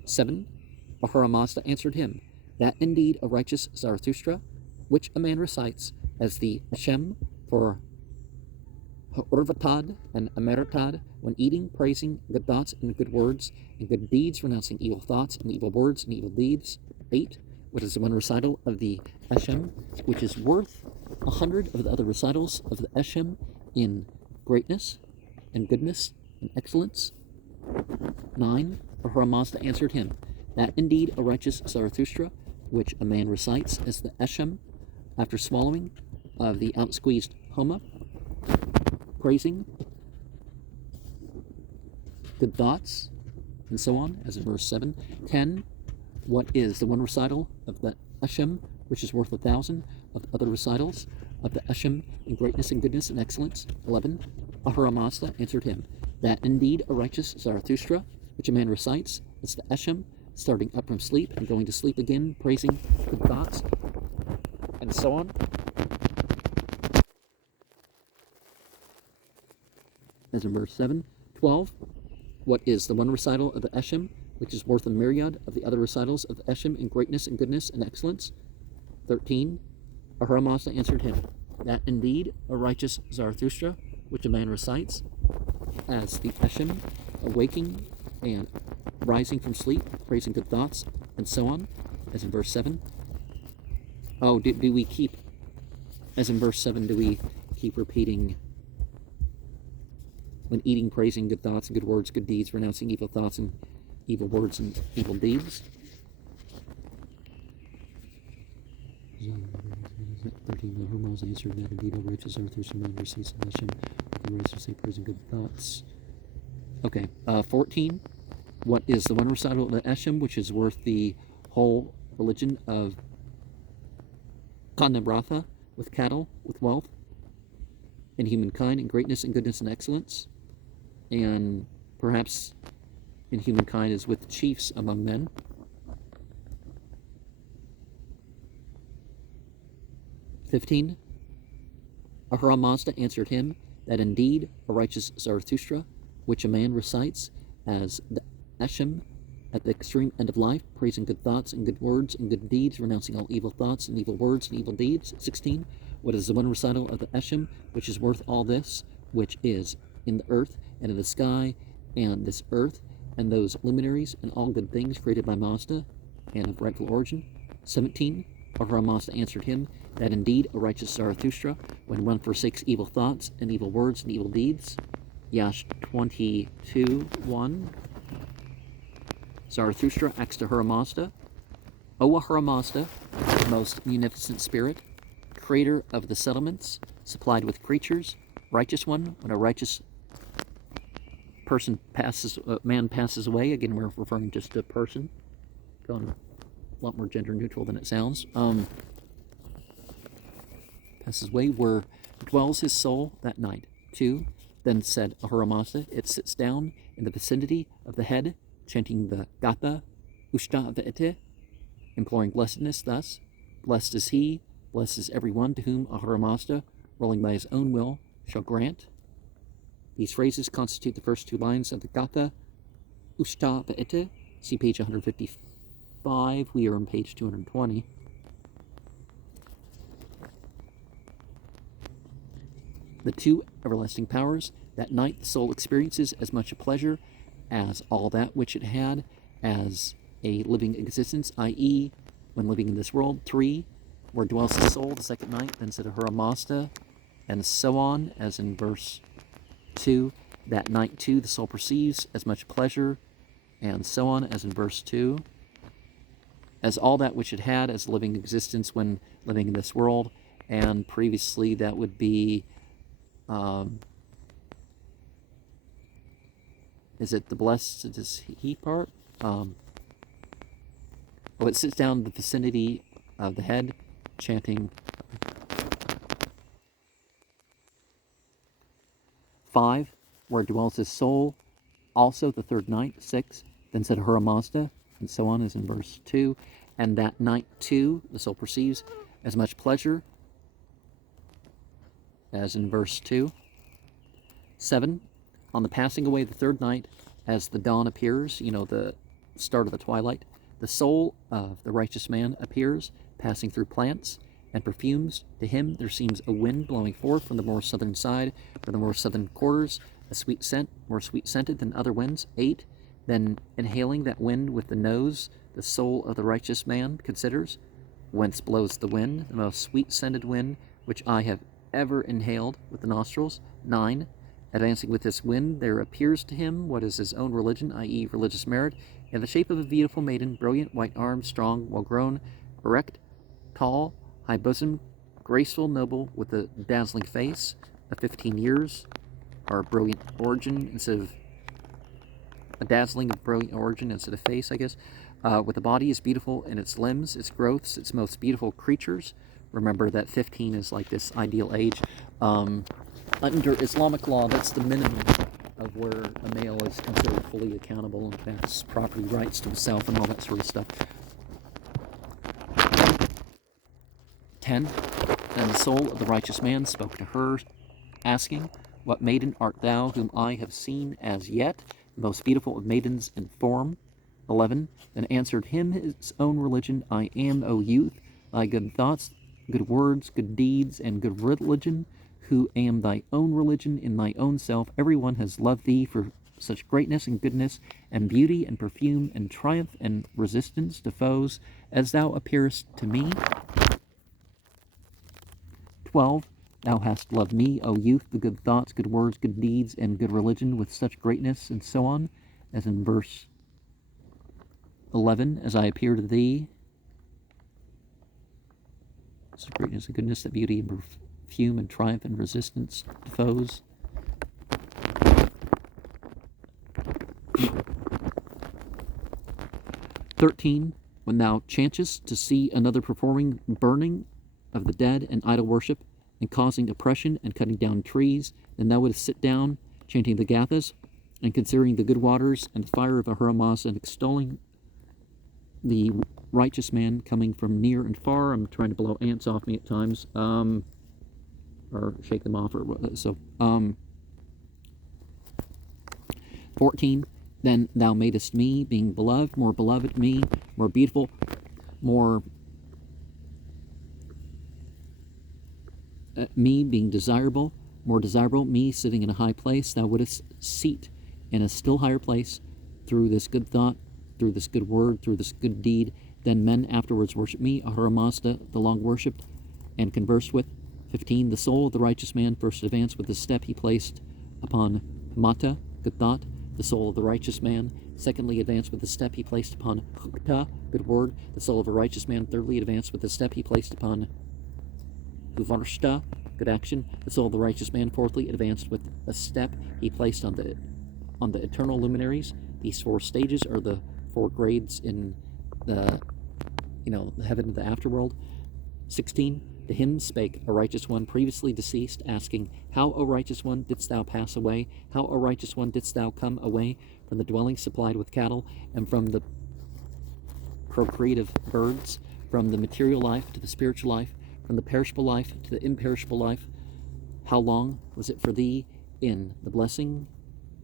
7. Ahura Mazda answered him, that indeed a righteous Zarathustra, which a man recites as the Hashem for Urvatad and Ameratad, when eating, praising, good thoughts and good words, and good deeds, renouncing evil thoughts and evil words and evil deeds. 8. What is the one recital of the Hashem, which is worth 100 of the other recitals of the Hashem in greatness and goodness and excellence? 9. Ahura Mazda answered him, that indeed a righteous Zarathustra, which a man recites as the Hashem after swallowing of the outsqueezed Homa, praising, good thoughts, and so on, as in verse 7. 10. What is the one recital of the Hashem, which is worth 1,000 of the other recitals of the Hashem in greatness and goodness and excellence? 11. Ahura Mazda answered him, that indeed a righteous Zarathustra, which a man recites, is the Hashem, starting up from sleep and going to sleep again, praising, good thoughts, and so on. As in verse 7. 12. What is the one recital of the Hashem, which is worth a myriad of the other recitals of Eshem in greatness and goodness and excellence. 13. Ahura Mazda answered him, that indeed a righteous Zarathustra, which a man recites, as the Eshem, awaking and rising from sleep, praising good thoughts, and so on, as in verse 7. Oh, do we keep, as in verse 7, do we keep repeating, when eating, praising good thoughts and good words, good deeds, renouncing evil thoughts and evil words and evil deeds? 13. Ahura Mazda answered that indeed all righteous Zarathustra man receipts in Hashem, the race to say praising good thoughts. Okay, 14. What is the one recital of the Eshem, which is worth the whole religion of Kanabratha, with cattle, with wealth, and humankind, in greatness and goodness and excellence, and perhaps in humankind is with chiefs among men. 15. Ahura Mazda answered him that indeed a righteous Zarathustra, which a man recites as the Eshem at the extreme end of life, praising good thoughts and good words and good deeds, renouncing all evil thoughts and evil words and evil deeds. 16. What is the one recital of the Eshem, which is worth all this, which is in the earth and in the sky and this earth, and those luminaries and all good things created by Mazda and of rightful origin? 17. Ahura Mazda answered him that indeed a righteous Zarathustra, when one forsakes evil thoughts and evil words and evil deeds. Yasht 22:1. Zarathustra asks to Ahura Mazda, O Ahura Mazda, most munificent spirit, creator of the settlements, supplied with creatures, righteous one, when a righteous man passes away, again we're referring just to a person, going a lot more gender neutral than it sounds, passes away, where dwells his soul that night. 2. Then said Ahura Mazda, it sits down in the vicinity of the head, chanting the Gatha Ushta Ve'ete, imploring blessedness thus, blessed is he, blessed is everyone to whom Ahura Mazda, rolling by his own will, shall grant. These phrases constitute the first two lines of the Gatha Ushta Ve'ete. See page 155, we are on page 220. The two everlasting powers, that night the soul experiences as much a pleasure as all that which it had as a living existence, i.e., when living in this world. 3. Where dwells the soul the second night, then said Ahura Mazda, and so on, as in verse 2. That night too the soul perceives as much pleasure, and so on, as in verse 2. As all that which it had as living existence when living in this world, and previously that would be is it the blessed is he part? It sits down in the vicinity of the head, chanting 5, where dwells his soul, also the third night. 6, then said Ahura Mazda, and so on, as in verse 2. And that night too the soul perceives as much pleasure as in verse 2. 7, on the passing away the third night, as the dawn appears, the start of the twilight, the soul of the righteous man appears, passing through plants and perfumes. To him there seems a wind blowing forth from the more southern side, from the more southern quarters, a sweet scent, more sweet-scented than other winds. 8, then inhaling that wind with the nose, the soul of the righteous man considers, whence blows the wind, the most sweet-scented wind which I have ever inhaled with the nostrils. 9, advancing with this wind, there appears to him what is his own religion, i.e. religious merit, in the shape of a beautiful maiden, brilliant, white-armed, strong, well-grown, erect, tall, high-bosomed, graceful, noble, with a dazzling face of 15 years, or brilliant origin instead of a dazzling of brilliant origin instead of face, I guess. With a body is beautiful in its limbs, its growths, its most beautiful creatures. Remember that 15 is like this ideal age. Under Islamic law, that's the minimum of where a male is considered fully accountable and has property rights to himself and all that sort of stuff. 10, then the soul of the righteous man spoke to her, asking, what maiden art thou whom I have seen as yet, the most beautiful of maidens in form? 11. Then answered him his own religion, I am, O youth, thy good thoughts, good words, good deeds, and good religion, who am thy own religion in thy own self. Every one has loved thee for such greatness and goodness, and beauty and perfume, and triumph and resistance to foes, as thou appearest to me. 12. Thou hast loved me, O youth, the good thoughts, good words, good deeds, and good religion, with such greatness, and so on, as in verse 11, as I appear to thee. Such greatness and goodness, that beauty and perfume, and triumph and resistance to foes. 13. When thou chancest to see another performing burning of the dead and idol worship, and causing oppression and cutting down trees, then thou wouldst sit down, chanting the Gathas, and considering the good waters and the fire of Ahura Mazda, and extolling the righteous man coming from near and far. I'm trying to blow ants off me at times, or shake them off, or so. 14. Then thou madest me, being beloved, more beloved me, more beautiful, more me being desirable, more desirable, me sitting in a high place. Thou wouldst seat in a still higher place through this good thought, through this good word, through this good deed. Then men afterwards worship me, Ahura Mazda, the long worshipped and conversed with. 15. The soul of the righteous man first advanced with the step he placed upon Mata, good thought. The soul of the righteous man secondly advanced with the step he placed upon Hukta, good word. The soul of a righteous man thirdly advanced with the step he placed upon Uvarshta, good action. The soul of the righteous man fourthly advanced with a step he placed on the eternal luminaries. These 4 stages are the 4 grades in the heaven of the afterworld. 16. To him spake a righteous one previously deceased, asking, How, O righteous one, didst thou pass away? How, O righteous one, didst thou come away from the dwelling supplied with cattle, and from the procreative birds, from the material life to the spiritual life, from the perishable life to the imperishable life? How long was it for thee in the blessing?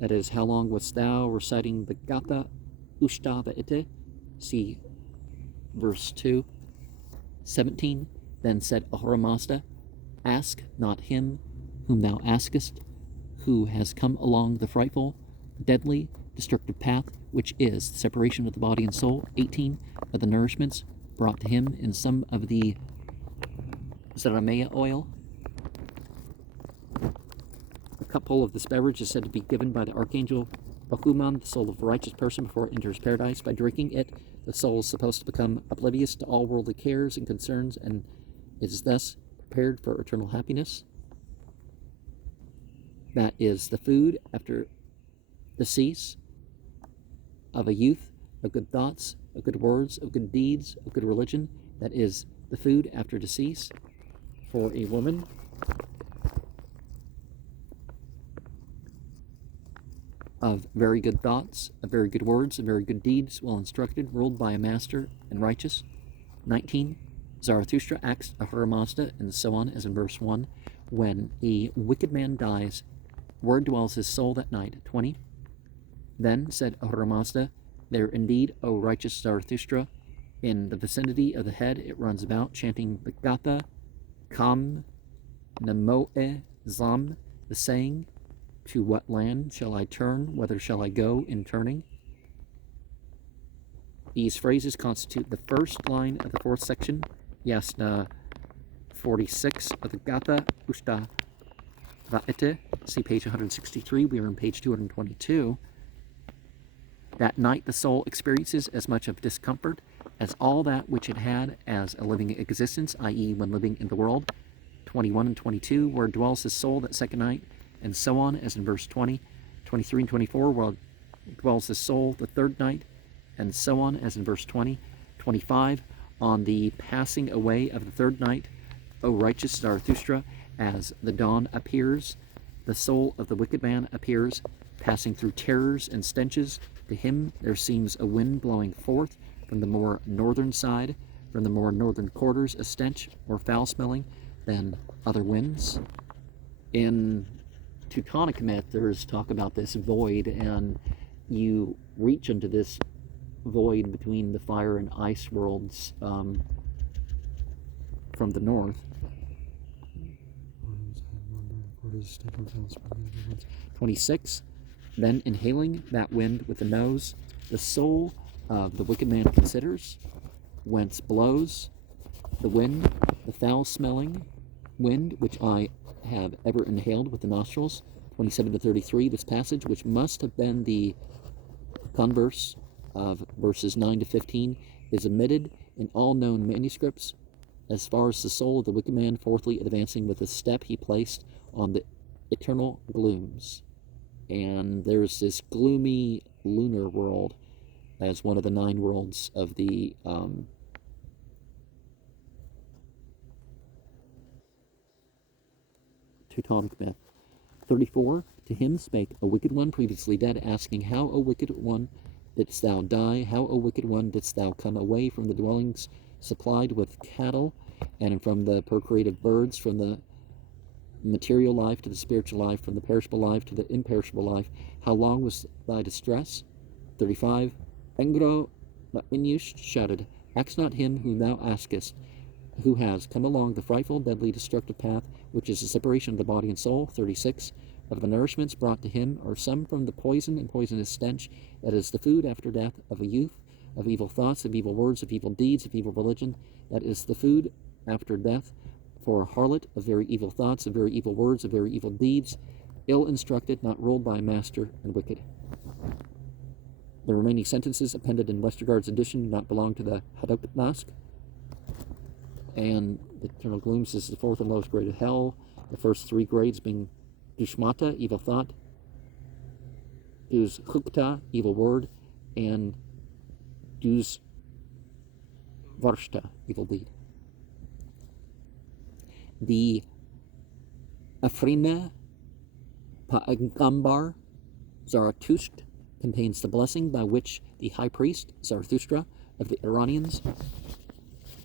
That is, how long wast thou reciting the Gatha Ushta Ve'ite? See verse 2. 17. Then said Ahura Mazda, Ask not him whom thou askest, who has come along the frightful, deadly, destructive path, which is the separation of the body and soul. 18. Of the nourishments brought to him in some of the Zaramea oil. A cupful of this beverage is said to be given by the archangel Bakuman, the soul of a righteous person, before it enters paradise. By drinking it, the soul is supposed to become oblivious to all worldly cares and concerns, and is thus prepared for eternal happiness. That is the food after decease of a youth, of good thoughts, of good words, of good deeds, of good religion. That is the food after decease for a woman. Of very good thoughts, of very good words, of very good deeds, well instructed, ruled by a master and righteous. 19. Zarathustra acts Ahura Mazda, and so on, as in verse 1. When a wicked man dies, where dwells his soul that night? 20. Then said Ahura Mazda, There indeed, O righteous Zarathustra, in the vicinity of the head it runs about, chanting the Gatha, Kam, Namoe, Zam, the saying, To what land shall I turn? Whither shall I go in turning? These phrases constitute the first line of the 4th section, Yasna 46 of the Gatha Ushta Va'ete. See page 163. We are on page 222. That night the soul experiences as much of discomfort as all that which it had as a living existence, i.e. when living in the world. 21 and 22, where dwells his soul that second night, and so on, as in verse 20. 23 and 24, where dwells his soul the third night, and so on, as in verse 20. 25, on the passing away of the third night, O righteous Zarathustra, as the dawn appears, the soul of the wicked man appears, passing through terrors and stenches. To him there seems a wind blowing forth from the more northern side, from the more northern quarters, a stench more foul-smelling than other winds. In Teutonic myth, there is talk about this void, and you reach into this void between the fire and ice worlds from the north. 26. Then inhaling that wind with the nose, the soul of the wicked man considers whence blows the wind, the foul-smelling wind which I have ever inhaled with the nostrils. 27 to 33, this passage, which must have been the converse of verses 9 to 15, is omitted in all known manuscripts as far as the soul of the wicked man forthly advancing with a step he placed on the eternal glooms. And there's this gloomy lunar world as one of the 9 worlds of the Teutonic myth. 34. To him spake a wicked one previously dead, asking, How, O wicked one, didst thou die? How, O wicked one, didst thou come away from the dwellings supplied with cattle, and from the procreative birds, from the material life to the spiritual life, from the perishable life to the imperishable life? How long was thy distress? 35. Engro Inyush shouted, Ask not him whom thou askest, who has come along the frightful, deadly, destructive path, which is the separation of the body and soul. 36. Of the nourishments brought to him are some from the poison and poisonous stench that is the food after death of a youth, of evil thoughts, of evil words, of evil deeds, of evil religion, that is the food after death for a harlot, of very evil thoughts, of very evil words, of very evil deeds, ill instructed, not ruled by a master, and wicked. The remaining sentences appended in Westergaard's edition do not belong to the Haug. And the eternal glooms is the 4th and lowest grade of hell, the first 3 grades being Dushmata, evil thought, Dus Hukta, evil word, and Dus Varshta, evil deed. The Afrina Pa'agambar Zarathustra contains the blessing by which the high priest, Zarathustra, of the Iranians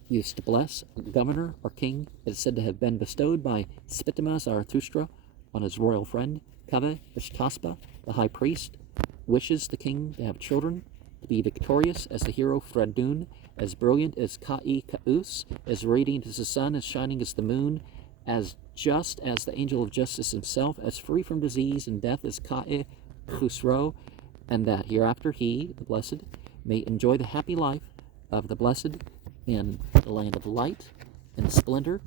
used to bless a governor or king. It is said to have been bestowed by Spitama Zarathustra on his royal friend, Kave Ishtaspa. The high priest wishes the king to have children, to be victorious as the hero Fredun, as brilliant as Ka'i Ka'us, as radiant as the sun, as shining as the moon, as just as the angel of justice himself, as free from disease and death as Ka'i Khusro, and that hereafter he, the blessed, may enjoy the happy life of the blessed in the land of light and splendor.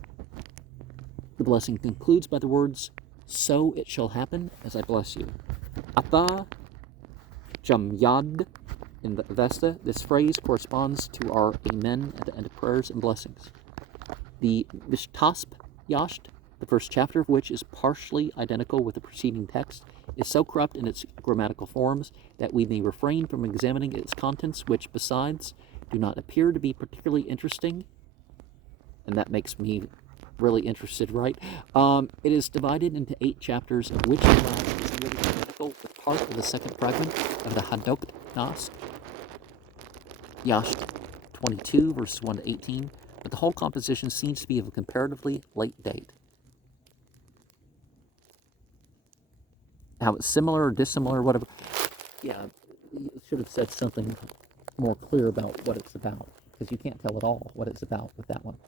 The blessing concludes by the words, So it shall happen as I bless you. Ata Jamyad in the Avesta. This phrase corresponds to our Amen at the end of prayers and blessings. The 3.12 Yashts, the first chapter of which is partially identical with the preceding text, is so corrupt in its grammatical forms that we may refrain from examining its contents, which, besides, do not appear to be particularly interesting. And that makes me really interested, right? It is divided into 8 chapters, of which the last is really identical with part of the second fragment of the Haug Yasht 22, verses 1 to 18, but the whole composition seems to be of a comparatively late date. How it's similar or dissimilar, whatever. Yeah, you should have said something more clear about what it's about, because you can't tell at all what it's about with that one.